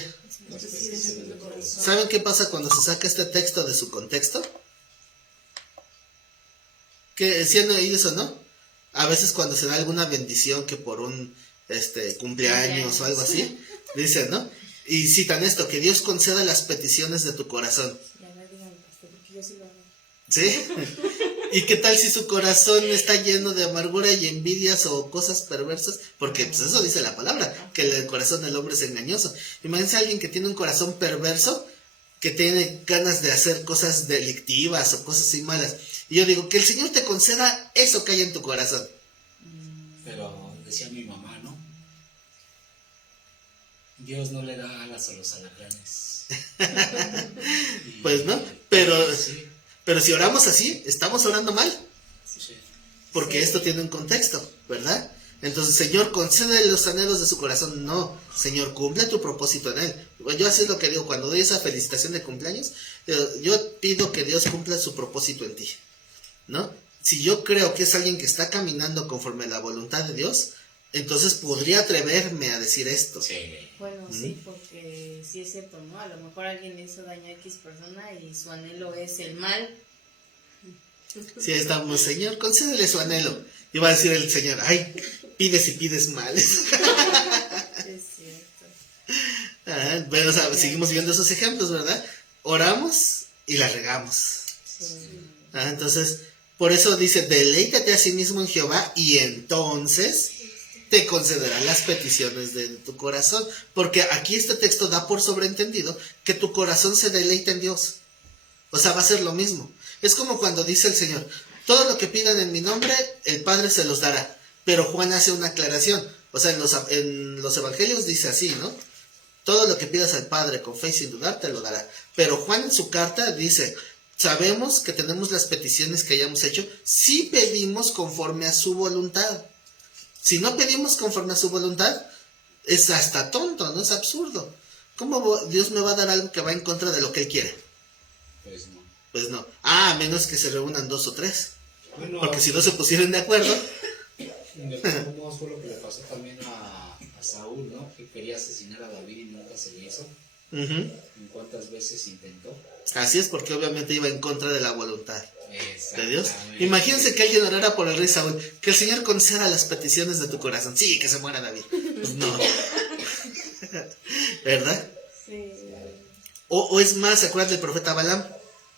¿Saben qué pasa cuando se saca este texto de su contexto? Que siendo ellos o no, a veces cuando se da alguna bendición que por un cumpleaños o algo así, dicen, ¿no? Y citan esto, que Dios conceda las peticiones de tu corazón. ¿Sí? ¿Y qué tal si su corazón está lleno de amargura y envidias o cosas perversas? Porque pues eso dice la palabra, que el corazón del hombre es engañoso. Imagínense a alguien que tiene un corazón perverso, que tiene ganas de hacer cosas delictivas o cosas así malas. Y yo digo, que el Señor te conceda eso que hay en tu corazón. Pero decía mi mamá, ¿no? Dios no le da alas a los alacranes. Pues no, pero... Sí. Pero si oramos así, estamos orando mal. Sí. Porque esto tiene un contexto, ¿verdad? Entonces, Señor, concede los anhelos de su corazón. No, Señor, cumple tu propósito en él. Yo así es lo que digo, cuando doy esa felicitación de cumpleaños, yo pido que Dios cumpla su propósito en ti, ¿no? Si yo creo que es alguien que está caminando conforme a la voluntad de Dios, Entonces podría atreverme a decir esto. Sí. Bueno, sí, porque sí es cierto, ¿no? A lo mejor alguien le hizo daño a X persona y su anhelo es el mal. Si ahí estamos, Señor, concédele su anhelo. Y va a decir el Señor, ay, pides y pides mal. Es cierto. Bueno, o sea, seguimos viendo esos ejemplos, ¿verdad? Oramos y la regamos. Sí. Entonces, por eso dice, deleítate a sí mismo en Jehová y entonces te concederá las peticiones de tu corazón. Porque aquí este texto da por sobreentendido que tu corazón se deleita en Dios. O sea, va a ser lo mismo. Es como cuando dice el Señor, todo lo que pidan en mi nombre, el Padre se los dará. Pero Juan hace una aclaración. O sea, en los evangelios dice así, ¿no? Todo lo que pidas al Padre con fe y sin dudar, te lo dará. Pero Juan en su carta dice, sabemos que tenemos las peticiones que hayamos hecho si pedimos conforme a su voluntad. Si no pedimos conforme a su voluntad, es hasta tonto, ¿no? Es absurdo. ¿Cómo Dios me va a dar algo que va en contra de lo que Él quiere? Pues no. Pues no. A menos que se reúnan 2 o 3. Bueno, Porque si no se pusieron de acuerdo. de todos modos fue lo que le pasó también a Saúl, ¿no? Que quería asesinar a David y nunca se le hizo. ¿En cuántas veces intentó? Así es, porque obviamente iba en contra de la voluntad de Dios. Exactamente. Imagínense que alguien orara por el rey Saúl, que el Señor conceda las peticiones de tu corazón. Sí, que se muera David. Pues no. ¿Verdad? Sí. O es más, ¿se acuerdan del profeta Balaam?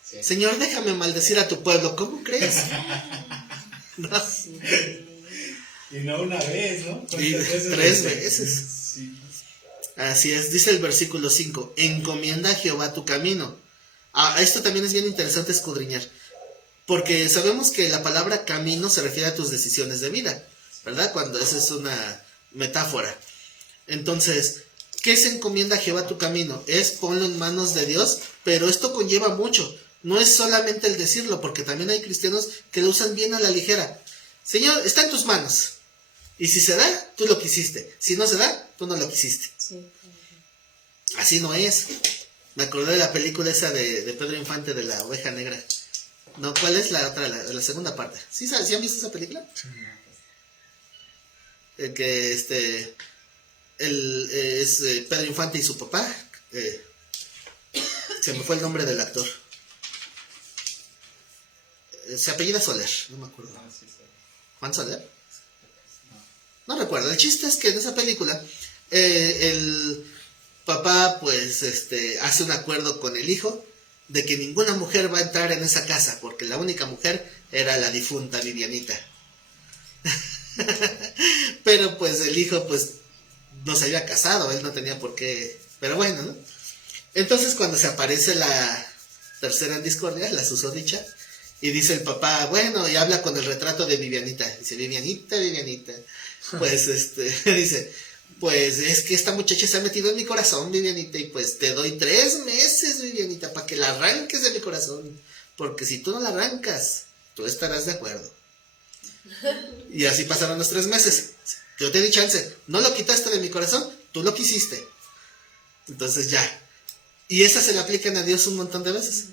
Sí. Señor, déjame maldecir a tu pueblo. ¿Cómo crees? No. Sí. Y no una vez, ¿no? Y 3 veces. Sí. Así es, dice el versículo 5, encomienda a Jehová tu camino. Esto también es bien interesante escudriñar, porque sabemos que la palabra camino se refiere a tus decisiones de vida, ¿verdad? Cuando esa es una metáfora. Entonces, ¿qué se encomienda a Jehová tu camino? Es ponlo en manos de Dios, pero esto conlleva mucho. No es solamente el decirlo, porque también hay cristianos que lo usan bien a la ligera. Señor, está en tus manos. Y si se da, tú lo quisiste. Si no se da, tú no lo quisiste. Sí. Así no es. Me acordé de la película esa de Pedro Infante de la oveja negra. No, ¿cuál es la otra? La segunda parte. ¿Sí han visto esa película? Sí. Que es Pedro Infante y su papá. Se me fue el nombre del actor. Se apellida Soler, no me acuerdo. ¿Juan Soler? No recuerdo. El chiste es que en esa película el papá pues hace un acuerdo con el hijo de que ninguna mujer va a entrar en esa casa, porque la única mujer era la difunta Vivianita. Pero pues el hijo pues no se había casado, él no tenía por qué, pero bueno, ¿no? Entonces cuando se aparece la tercera en discordia, la susodicha, y dice el papá, bueno, y habla con el retrato de Vivianita, dice, Vivianita, pues dice, pues es que esta muchacha se ha metido en mi corazón, Vivianita, y pues te doy 3 meses, Vivianita, para que la arranques de mi corazón, porque si tú no la arrancas, tú estarás de acuerdo. Y así pasaron los 3 meses. Yo te di chance, no lo quitaste de mi corazón, tú lo quisiste. Entonces ya. Y esa se le aplican a Dios un montón de veces.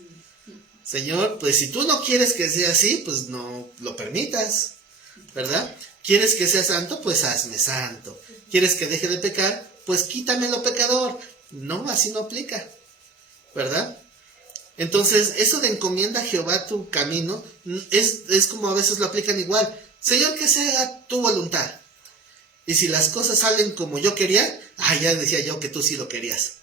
Señor, pues si tú no quieres que sea así, pues no lo permitas, ¿verdad? ¿Quieres que sea santo? Pues hazme santo. ¿Quieres que deje de pecar? Pues quítamelo, pecador. No, así no aplica, ¿verdad? Entonces, eso de encomienda a Jehová tu camino, es como a veces lo aplican igual. Señor, que sea tu voluntad. Y si las cosas salen como yo quería, ya decía yo que tú sí lo querías.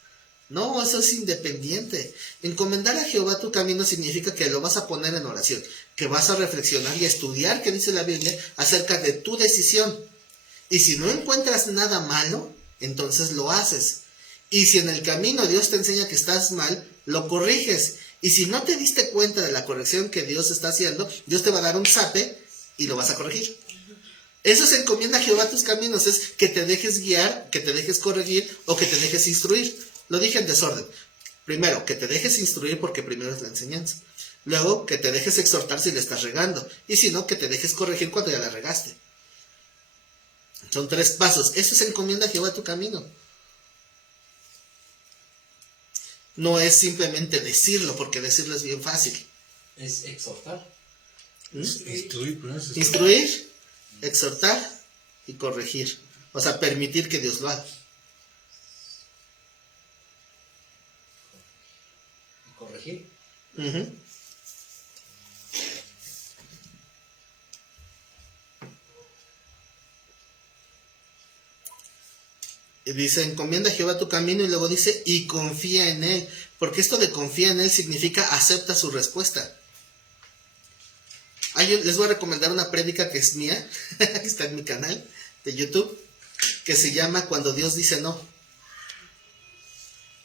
No, eso es independiente. Encomendar a Jehová tu camino significa que lo vas a poner en oración, que vas a reflexionar y a estudiar qué dice la Biblia acerca de tu decisión. Y si no encuentras nada malo, entonces lo haces. Y si en el camino Dios te enseña que estás mal, lo corriges. Y si no te diste cuenta de la corrección que Dios está haciendo, Dios te va a dar un zape y lo vas a corregir. Eso se encomienda a Jehová tus caminos, es que te dejes guiar, que te dejes corregir o que te dejes instruir. Lo dije en desorden. Primero, que te dejes instruir porque primero es la enseñanza. Luego, que te dejes exhortar si le estás regando. Y si no, que te dejes corregir cuando ya la regaste. Son 3 pasos. Eso se encomienda a Jehová tu camino. No es simplemente decirlo, porque decirlo es bien fácil. Es exhortar. Instruir, Instruir, exhortar y corregir. O sea, permitir que Dios lo haga. ¿Y corregir? Ujú. Y dice, encomienda a Jehová tu camino, y luego dice, y confía en Él. Porque esto de confía en Él significa acepta su respuesta. Les voy a recomendar una prédica que es mía, que está en mi canal de YouTube, que se llama Cuando Dios dice no.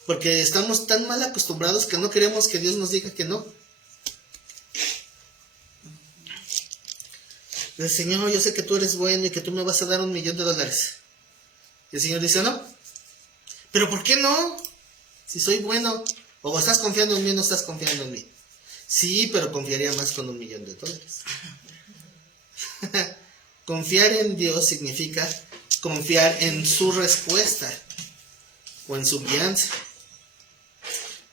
Porque estamos tan mal acostumbrados que no queremos que Dios nos diga que no. El Señor, yo sé que tú eres bueno y que tú me vas a dar $1,000,000. Y el Señor dice, no. ¿Pero por qué no? Si soy bueno. O estás confiando en mí o no estás confiando en mí. Sí, pero confiaría más con $1,000,000. Confiar en Dios significa confiar en su respuesta o en su guianza.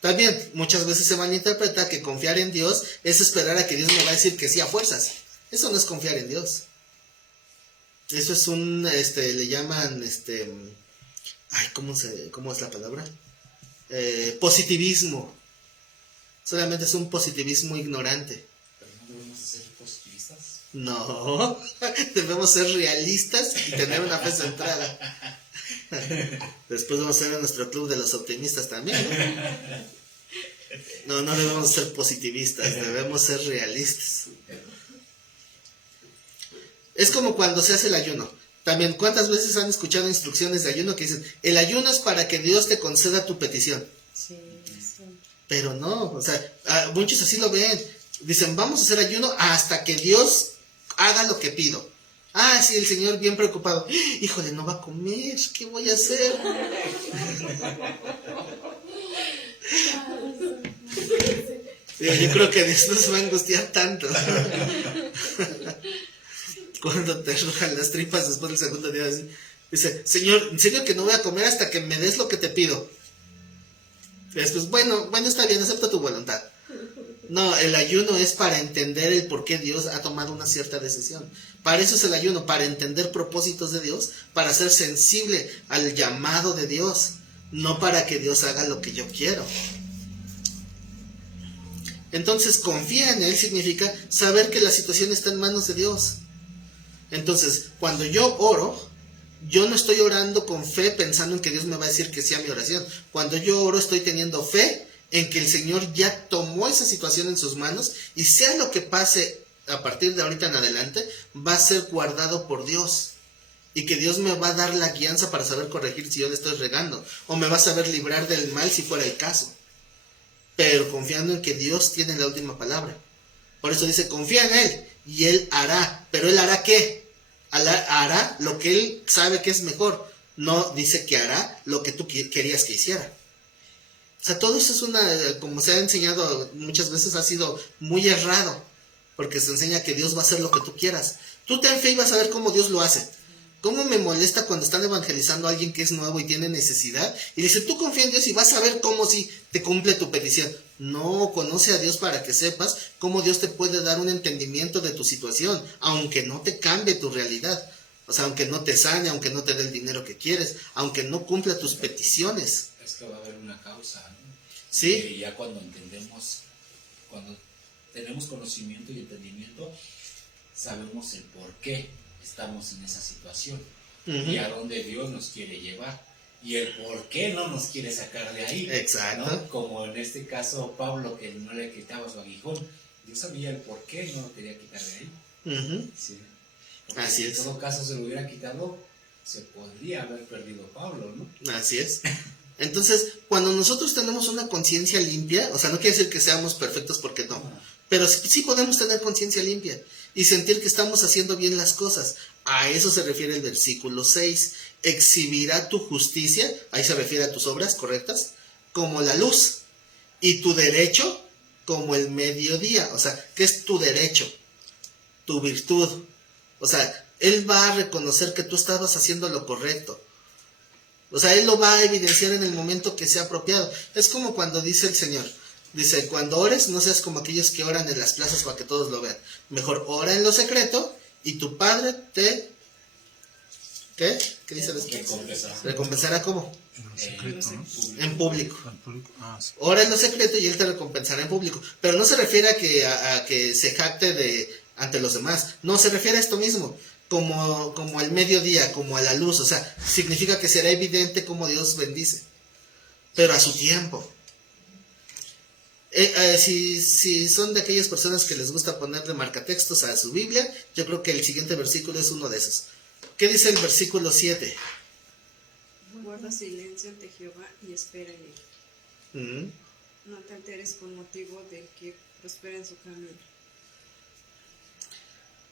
También muchas veces se malinterpreta que confiar en Dios es esperar a que Dios me va a decir que sí a fuerzas. Eso no es confiar en Dios. Eso es le llaman, ¿cómo es la palabra? Positivismo. Solamente es un positivismo ignorante. ¿Pero no debemos ser positivistas? No, debemos ser realistas y tener una fe centrada. Después vamos a ser en nuestro club de los optimistas también, ¿no? No debemos ser positivistas, debemos ser realistas. Es como cuando se hace el ayuno. También, ¿cuántas veces han escuchado instrucciones de ayuno que dicen, el ayuno es para que Dios te conceda tu petición? Sí, sí. Pero no, o sea, muchos así lo ven. Dicen, vamos a hacer ayuno hasta que Dios haga lo que pido. Ah, sí, el Señor bien preocupado. Híjole, no va a comer, ¿qué voy a hacer? Yo creo que Dios no se va a angustiar tanto. Cuando te arrojan las tripas después del segundo día, dice, Señor, en serio que no voy a comer hasta que me des lo que te pido. Y después, bueno, está bien, acepto tu voluntad. No, el ayuno es para entender el por qué Dios ha tomado una cierta decisión. Para eso es el ayuno, para entender propósitos de Dios, para ser sensible al llamado de Dios, no para que Dios haga lo que yo quiero. Entonces, confía en Él significa saber que la situación está en manos de Dios. Entonces, cuando yo oro, yo no estoy orando con fe pensando en que Dios me va a decir que sí a mi oración. Cuando yo oro, estoy teniendo fe en que el Señor ya tomó esa situación en sus manos y sea lo que pase a partir de ahorita en adelante, va a ser guardado por Dios. Y que Dios me va a dar la guianza para saber corregir si yo le estoy regando. O me va a saber librar del mal si fuera el caso. Pero confiando en que Dios tiene la última palabra. Por eso dice, confía en Él y Él hará. ¿Pero Él hará qué? Hará lo que Él sabe que es mejor. No dice que hará lo que tú querías que hiciera. O sea, todo eso es como se ha enseñado muchas veces, ha sido muy errado. Porque se enseña que Dios va a hacer lo que tú quieras. Tú ten fe y vas a ver cómo Dios lo hace. ¿Cómo me molesta cuando están evangelizando a alguien que es nuevo y tiene necesidad? Y dice, tú confía en Dios y vas a ver cómo si te cumple tu petición. No, conoce a Dios para que sepas cómo Dios te puede dar un entendimiento de tu situación, aunque no te cambie tu realidad. O sea, aunque no te sane, aunque no te dé el dinero que quieres, aunque no cumpla tus peticiones. Es que va a haber una causa, ¿no? Sí. Y ya cuando entendemos, cuando tenemos conocimiento y entendimiento, sabemos el por qué estamos en esa situación y a dónde Dios nos quiere llevar y el por qué no nos quiere sacar de ahí. Exacto. ¿No? Como en este caso Pablo, que no le quitaba su aguijón, Dios sabía el por qué no lo quería quitar de ahí. Sí. Así si es. en todo caso se lo hubiera quitado, se podría haber perdido Pablo, ¿no? Así es. Entonces, cuando nosotros tenemos una conciencia limpia, o sea, no quiere decir que seamos perfectos porque no, pero sí podemos tener conciencia limpia y sentir que estamos haciendo bien las cosas. A eso se refiere el versículo 6. Exhibirá tu justicia, ahí se refiere a tus obras correctas, como la luz, y tu derecho como el mediodía. O sea, ¿qué es tu derecho? Tu virtud. O sea, Él va a reconocer que tú estabas haciendo lo correcto. O sea, Él lo va a evidenciar en el momento que sea apropiado. Es como cuando dice el Señor, dice, cuando ores, no seas como aquellos que oran en las plazas para que todos lo vean. Mejor ora en lo secreto y tu Padre te ¿Qué? ¿Qué dice la Que escritura? confesar. ¿Recompensará cómo? En lo secreto, ¿no? En público. En público. Ah, sí. Ora en lo secreto y él te recompensará en público. Pero no se refiere a que se jacte ante los demás. No, se refiere a esto mismo. Como al mediodía, como a la luz. O sea, significa que será evidente cómo Dios bendice. Pero a su tiempo. Si son de aquellas personas que les gusta ponerle marcatextos a su Biblia, yo creo que el siguiente versículo es uno de esos. ¿Qué dice el versículo 7? Guarda silencio ante Jehová y espera en él. No te alteres con motivo del que prospera en su camino.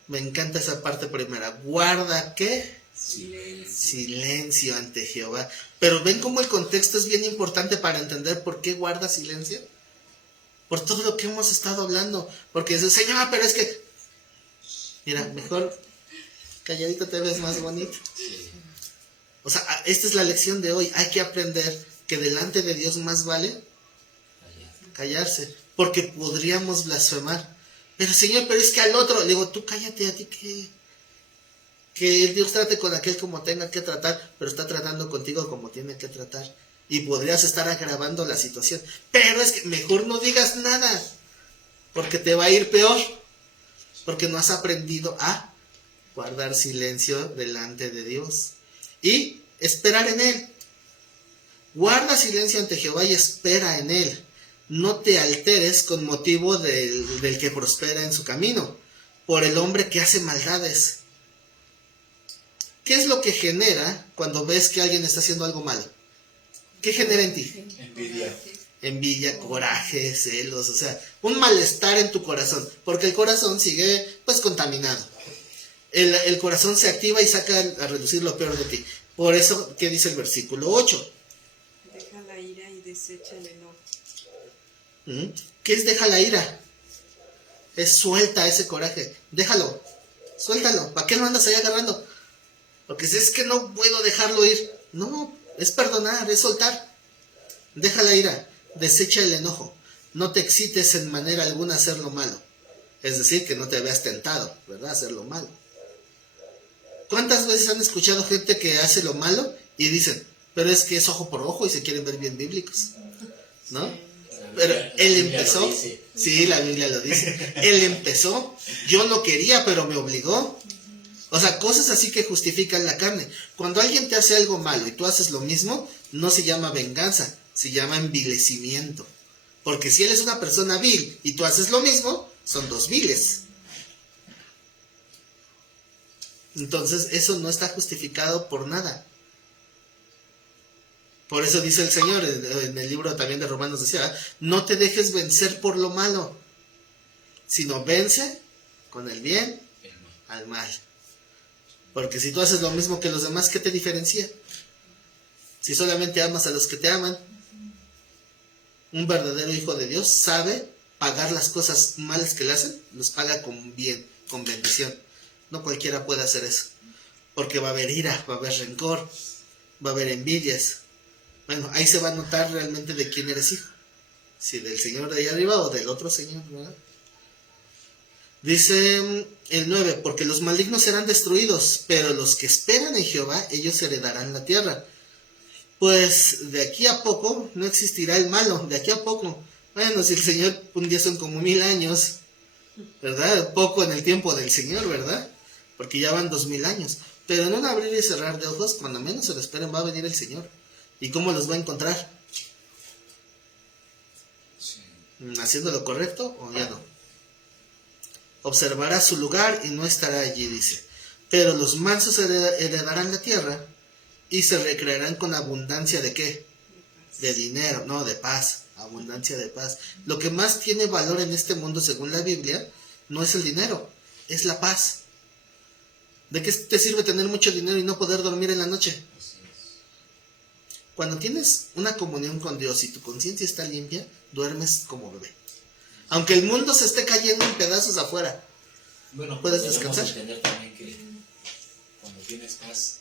Me encanta esa parte primera. Guarda, ¿qué? Silencio. Silencio ante Jehová. Pero ven cómo el contexto es bien importante para entender por qué guarda silencio. Por todo lo que hemos estado hablando. Porque dice, Señor, pero es que... Mira, mejor calladito te ves más bonito. O sea, esta es la lección de hoy. Hay que aprender que delante de Dios más vale callarse. Porque podríamos blasfemar. Pero Señor, pero es que al otro... Le digo, tú cállate, a ti que Dios trate con aquel como tenga que tratar, pero está tratando contigo como tiene que tratar. Y podrías estar agravando la situación. Pero es que mejor no digas nada, porque te va a ir peor. Porque no has aprendido a guardar silencio delante de Dios. Y esperar en Él. Guarda silencio ante Jehová y espera en Él. No te alteres con motivo del que prospera en su camino, por el hombre que hace maldades. ¿Qué es lo que genera cuando ves que alguien está haciendo algo malo? ¿Qué genera en ti? Envidia, coraje, celos, o sea, un malestar en tu corazón, porque el corazón sigue pues contaminado. El corazón se activa y saca a reducir lo peor de ti. Por eso, ¿qué dice el versículo 8? Deja la ira y desecha el enojo. ¿Qué es deja la ira? Es suelta ese coraje, déjalo, suéltalo. ¿Para qué lo andas ahí agarrando? Porque si es que no puedo dejarlo ir. No, es perdonar, es soltar. Deja la ira, desecha el enojo. No te excites en manera alguna a hacer lo malo. Es decir, que no te veas tentado, ¿verdad? A hacer lo malo. ¿Cuántas veces han escuchado gente que hace lo malo y dicen, pero es que es ojo por ojo y se quieren ver bien bíblicos? ¿No? Pero él empezó. Sí, la Biblia lo dice. Él empezó. Yo no quería, pero me obligó. O sea, cosas así que justifican la carne. Cuando alguien te hace algo malo y tú haces lo mismo, no se llama venganza, se llama envilecimiento. Porque si él es una persona vil y tú haces lo mismo, son dos viles. Entonces, eso no está justificado por nada. Por eso dice el Señor, en el libro también de Romanos decía, no te dejes vencer por lo malo, sino vence con el bien al mal. Porque si tú haces lo mismo que los demás, ¿qué te diferencia? Si solamente amas a los que te aman. Un verdadero hijo de Dios sabe pagar las cosas malas que le hacen, los paga con bien, con bendición. No cualquiera puede hacer eso. Porque va a haber ira, va a haber rencor, va a haber envidias. Bueno, ahí se va a notar realmente de quién eres hijo. Si del Señor de ahí arriba o del otro Señor, ¿verdad? Dice el 9, porque los malignos serán destruidos, pero los que esperan en Jehová, ellos heredarán la tierra. Pues de aquí a poco no existirá el malo, de aquí a poco. Bueno, si el Señor un día son como 1000 años, ¿verdad? Poco en el tiempo del Señor, ¿verdad? Porque ya van 2000 años. Pero en un abrir y cerrar de ojos, cuando menos se lo esperen, va a venir el Señor. ¿Y cómo los va a encontrar? Sí. ¿Haciendo lo correcto o ya no? Observará su lugar y no estará allí, dice. Pero los mansos heredarán la tierra y se recrearán con abundancia de ¿qué? De dinero, no, de paz, abundancia de paz. Lo que más tiene valor en este mundo, según la Biblia, no es el dinero, es la paz. ¿De qué te sirve tener mucho dinero y no poder dormir en la noche? Cuando tienes una comunión con Dios y tu conciencia está limpia, duermes como bebé. Aunque el mundo se esté cayendo en pedazos afuera, Bueno, puedes debemos descansar. entender también que cuando tienes paz,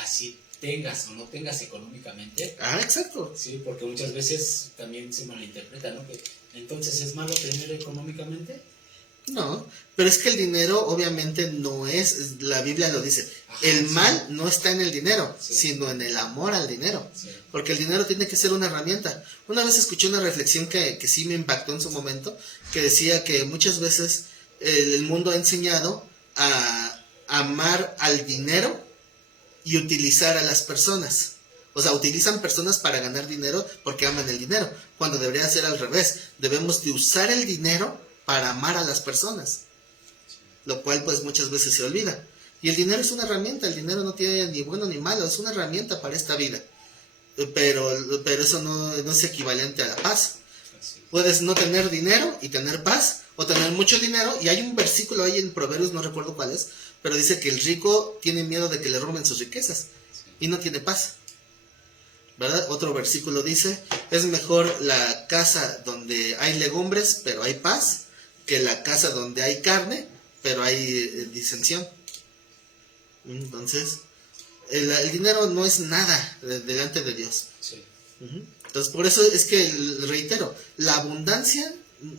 así tengas o no tengas económicamente, Ah, exacto. sí, porque muchas veces también se malinterpreta, ¿no? Que entonces es malo tener económicamente. No, pero es que el dinero obviamente no es, la Biblia lo dice, el mal no está en el dinero, sino en el amor al dinero, porque el dinero tiene que ser una herramienta. Una vez escuché una reflexión que sí me impactó en su momento, que decía que muchas veces el mundo ha enseñado a amar al dinero y utilizar a las personas. O sea, utilizan personas para ganar dinero porque aman el dinero, cuando debería ser al revés. Debemos de usar el dinero para amar a las personas, lo cual pues muchas veces se olvida. Y el dinero es una herramienta, el dinero no tiene ni bueno ni malo, es una herramienta para esta vida. Pero eso no es equivalente a la paz. Puedes no tener dinero y tener paz, o tener mucho dinero, y hay un versículo ahí en Proverbios, no recuerdo cuál es, pero dice que el rico tiene miedo de que le roben sus riquezas y no tiene paz, ¿verdad? Otro versículo dice, es mejor la casa donde hay legumbres pero hay paz, que la casa donde hay carne pero hay disensión. Entonces el dinero no es nada delante de Dios. Sí. Entonces por eso es que, reitero, la abundancia,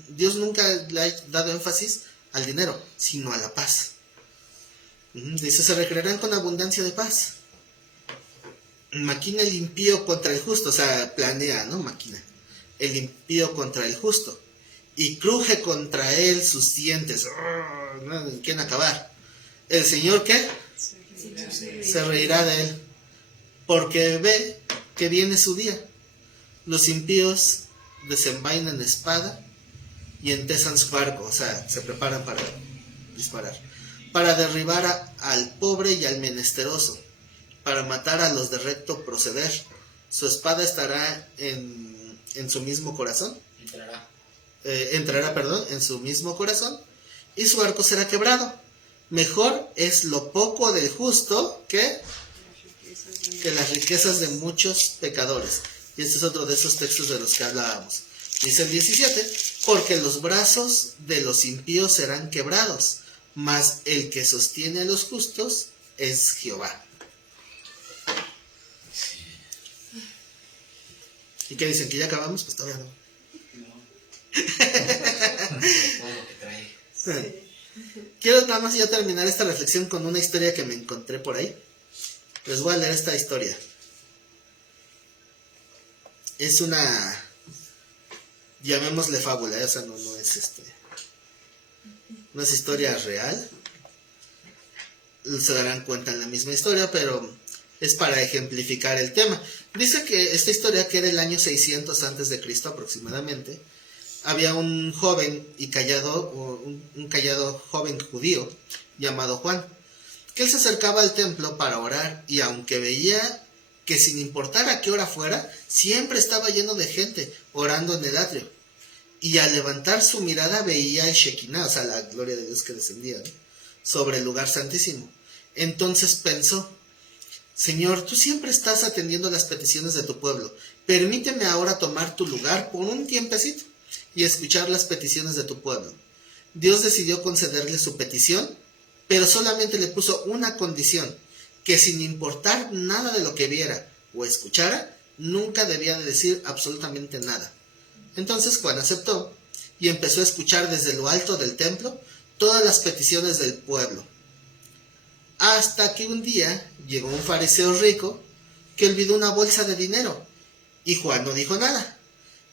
Dios nunca le ha dado énfasis al dinero, sino a la paz. Dice, se recrearán con abundancia de paz. Maquina el impío contra el justo, o sea, planea, ¿no? Maquina el impío contra el justo, y cruje contra él sus dientes. No quieren acabar. ¿El Señor qué? Se reirá de él, porque ve que viene su día. Los impíos desenvainan espada y entesan su arco, o sea, se preparan para disparar, para derribar al pobre y al menesteroso, para matar a los de recto proceder. Su espada estará en su mismo corazón. Entrará, en su mismo corazón, y su arco será quebrado. Mejor es lo poco del justo que las riquezas de muchos pecadores. Y este es otro de esos textos de los que hablábamos. Dice el 17, porque los brazos de los impíos serán quebrados, mas el que sostiene a los justos es Jehová. ¿Y qué dicen? ¿Que ya acabamos? Pues todavía no. Quiero nada más ya terminar esta reflexión con una historia que me encontré por ahí. Les voy a leer esta historia. Es una, llamémosle fábula, o sea, no es historia real. Se darán cuenta en la misma historia, pero es para ejemplificar el tema. Dice que esta historia, que era el año 600 antes de Cristo aproximadamente, había un joven y callado, un callado joven judío llamado Juan, que él se acercaba al templo para orar, y aunque veía que sin importar a qué hora fuera, siempre estaba lleno de gente orando en el atrio, y al levantar su mirada veía el Shekinah, o sea, la gloria de Dios que descendía, ¿no?, sobre el lugar santísimo. Entonces pensó, Señor, tú siempre estás atendiendo las peticiones de tu pueblo, permíteme ahora tomar tu lugar por un tiempecito y escuchar las peticiones de tu pueblo. Dios decidió concederle su petición, pero solamente le puso una condición, que sin importar nada de lo que viera o escuchara, nunca debía de decir absolutamente nada. Entonces Juan aceptó y empezó a escuchar desde lo alto del templo todas las peticiones del pueblo. Hasta que un día llegó un fariseo rico que olvidó una bolsa de dinero, y Juan no dijo nada.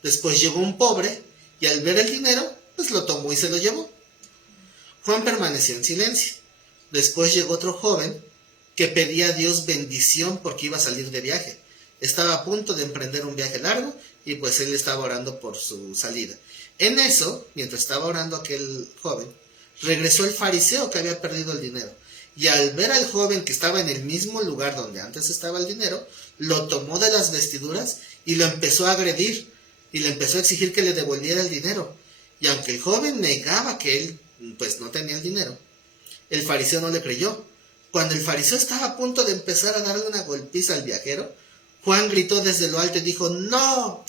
Después llegó un pobre, y al ver el dinero, pues lo tomó y se lo llevó. Juan permaneció en silencio. Después llegó otro joven que pedía a Dios bendición porque iba a salir de viaje. Estaba a punto de emprender un viaje largo, y pues él estaba orando por su salida. En eso, mientras estaba orando aquel joven, regresó el fariseo que había perdido el dinero. Y al ver al joven que estaba en el mismo lugar donde antes estaba el dinero, lo tomó de las vestiduras y lo empezó a agredir, y le empezó a exigir que le devolviera el dinero. Y aunque el joven negaba que él pues no tenía el dinero, el fariseo no le creyó. Cuando el fariseo estaba a punto de empezar a darle una golpiza al viajero, Juan gritó desde lo alto y dijo, ¡no!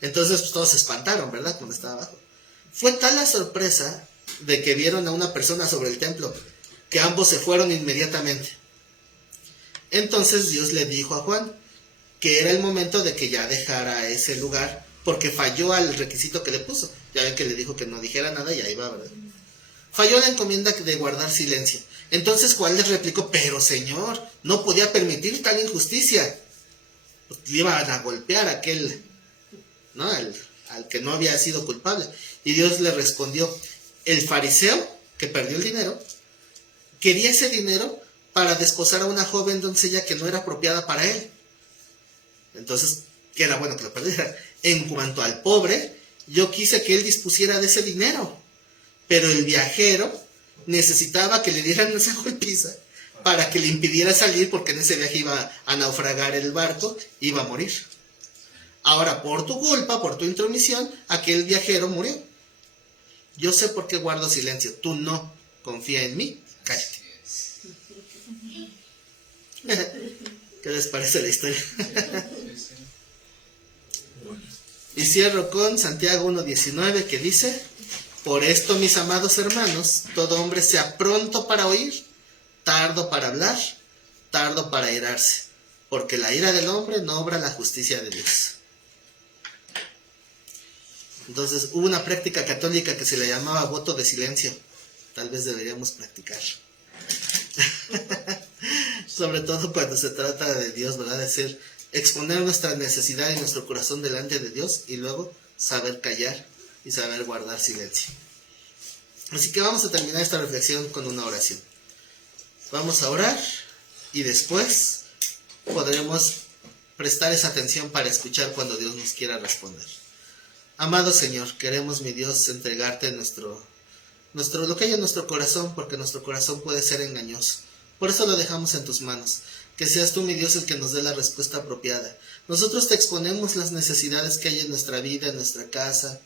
Entonces pues, todos se espantaron, ¿verdad?, cuando estaba abajo. Fue tal la sorpresa de que vieron a una persona sobre el templo, que ambos se fueron inmediatamente. Entonces Dios le dijo a Juan que era el momento de que ya dejara ese lugar, porque falló al requisito que le puso. Ya ven que le dijo que no dijera nada y ahí va, ¿verdad? falló la encomienda de guardar silencio. Entonces Juan les replicó, pero Señor, no podía permitir tal injusticia. Le iban a golpear a aquel, ¿no? Al que no había sido culpable. Y Dios le respondió, el fariseo que perdió el dinero, quería ese dinero para desposar a una joven doncella que no era apropiada para él. Entonces, que era bueno que lo perdiera. En cuanto al pobre, yo quise que él dispusiera de ese dinero, pero el viajero necesitaba que le dieran esa golpiza para que le impidiera salir, porque en ese viaje iba a naufragar el barco, iba a morir. Ahora, por tu culpa, por tu intromisión, aquel viajero murió. Yo sé por qué guardo silencio, tú no. Confía en mí, cállate. ¿Qué les parece la historia? Y cierro con Santiago 1:19, que dice, por esto, mis amados hermanos, todo hombre sea pronto para oír, tardo para hablar, tardo para airarse, porque la ira del hombre no obra la justicia de Dios. Entonces hubo una práctica católica que se le llamaba voto de silencio. Tal vez deberíamos practicar. Sobre todo cuando se trata de Dios, ¿verdad? De ser, exponer nuestra necesidad y nuestro corazón delante de Dios y luego saber callar y saber guardar silencio. Así que vamos a terminar esta reflexión con una oración. Vamos a orar y después podremos prestar esa atención para escuchar cuando Dios nos quiera responder. Amado Señor, queremos, mi Dios, entregarte lo que hay en nuestro corazón, porque nuestro corazón puede ser engañoso. Por eso lo dejamos en tus manos. Que seas tú, mi Dios, el que nos dé la respuesta apropiada. Nosotros te exponemos las necesidades que hay en nuestra vida, en nuestra casa,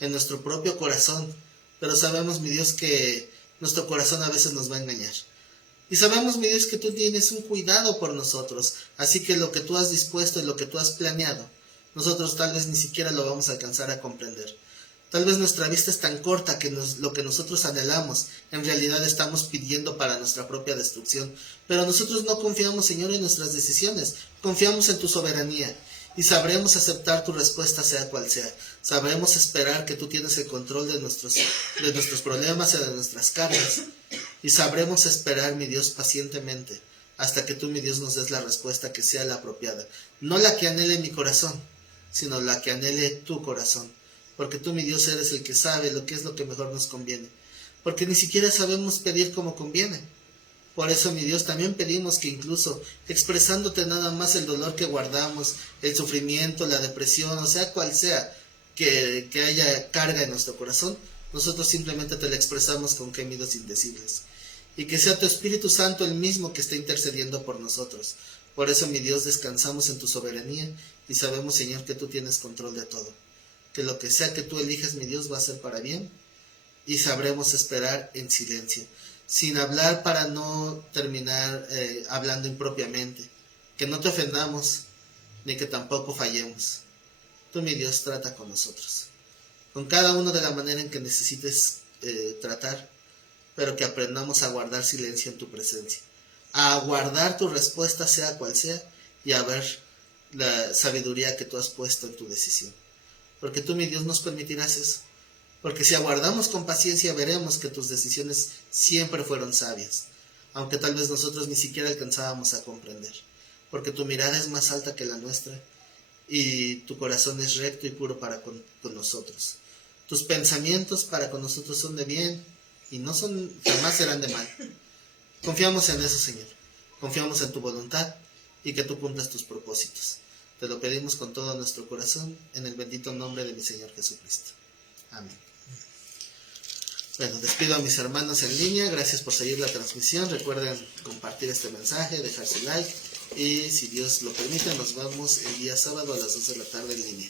en nuestro propio corazón. Pero sabemos, mi Dios, que nuestro corazón a veces nos va a engañar. Y sabemos, mi Dios, que tú tienes un cuidado por nosotros. Así que lo que tú has dispuesto y lo que tú has planeado, nosotros tal vez ni siquiera lo vamos a alcanzar a comprender. Tal vez nuestra vista es tan corta que lo que nosotros anhelamos, en realidad estamos pidiendo para nuestra propia destrucción. Pero nosotros no confiamos, Señor, en nuestras decisiones. Confiamos en tu soberanía. Y sabremos aceptar tu respuesta, sea cual sea. Sabremos esperar que tú tienes el control de nuestros problemas y de nuestras cargas. Y sabremos esperar, mi Dios, pacientemente, hasta que tú, mi Dios, nos des la respuesta que sea la apropiada. No la que anhele mi corazón, sino la que anhele tu corazón. Porque tú, mi Dios, eres el que sabe lo que es lo que mejor nos conviene. Porque ni siquiera sabemos pedir como conviene. Por eso, mi Dios, también pedimos que incluso expresándote nada más el dolor que guardamos, el sufrimiento, la depresión, o sea, cual sea que haya carga en nuestro corazón, nosotros simplemente te la expresamos con gemidos indecibles. Y que sea tu Espíritu Santo el mismo que esté intercediendo por nosotros. Por eso, mi Dios, descansamos en tu soberanía y sabemos, Señor, que tú tienes control de todo. Que lo que sea que tú elijas, mi Dios, va a ser para bien, y sabremos esperar en silencio, sin hablar para no terminar hablando impropiamente, que no te ofendamos, ni que tampoco fallemos. Tú, mi Dios, trata con nosotros, con cada uno de la manera en que necesites tratar, pero que aprendamos a guardar silencio en tu presencia, a guardar tu respuesta sea cual sea, y a ver la sabiduría que tú has puesto en tu decisión. Porque tú, mi Dios, nos permitirás eso. Porque si aguardamos con paciencia, veremos que tus decisiones siempre fueron sabias, aunque tal vez nosotros ni siquiera alcanzábamos a comprender. Porque tu mirada es más alta que la nuestra, y tu corazón es recto y puro para con nosotros. Tus pensamientos para con nosotros son de bien, y jamás serán de mal. Confiamos en eso, Señor. Confiamos en tu voluntad, y que tú cumplas tus propósitos. Te lo pedimos con todo nuestro corazón, en el bendito nombre de mi Señor Jesucristo. Amén. Bueno, despido a mis hermanos en línea. Gracias por seguir la transmisión. Recuerden compartir este mensaje, dejar su like. Y si Dios lo permite, nos vemos el día sábado a las 2 de la tarde en línea.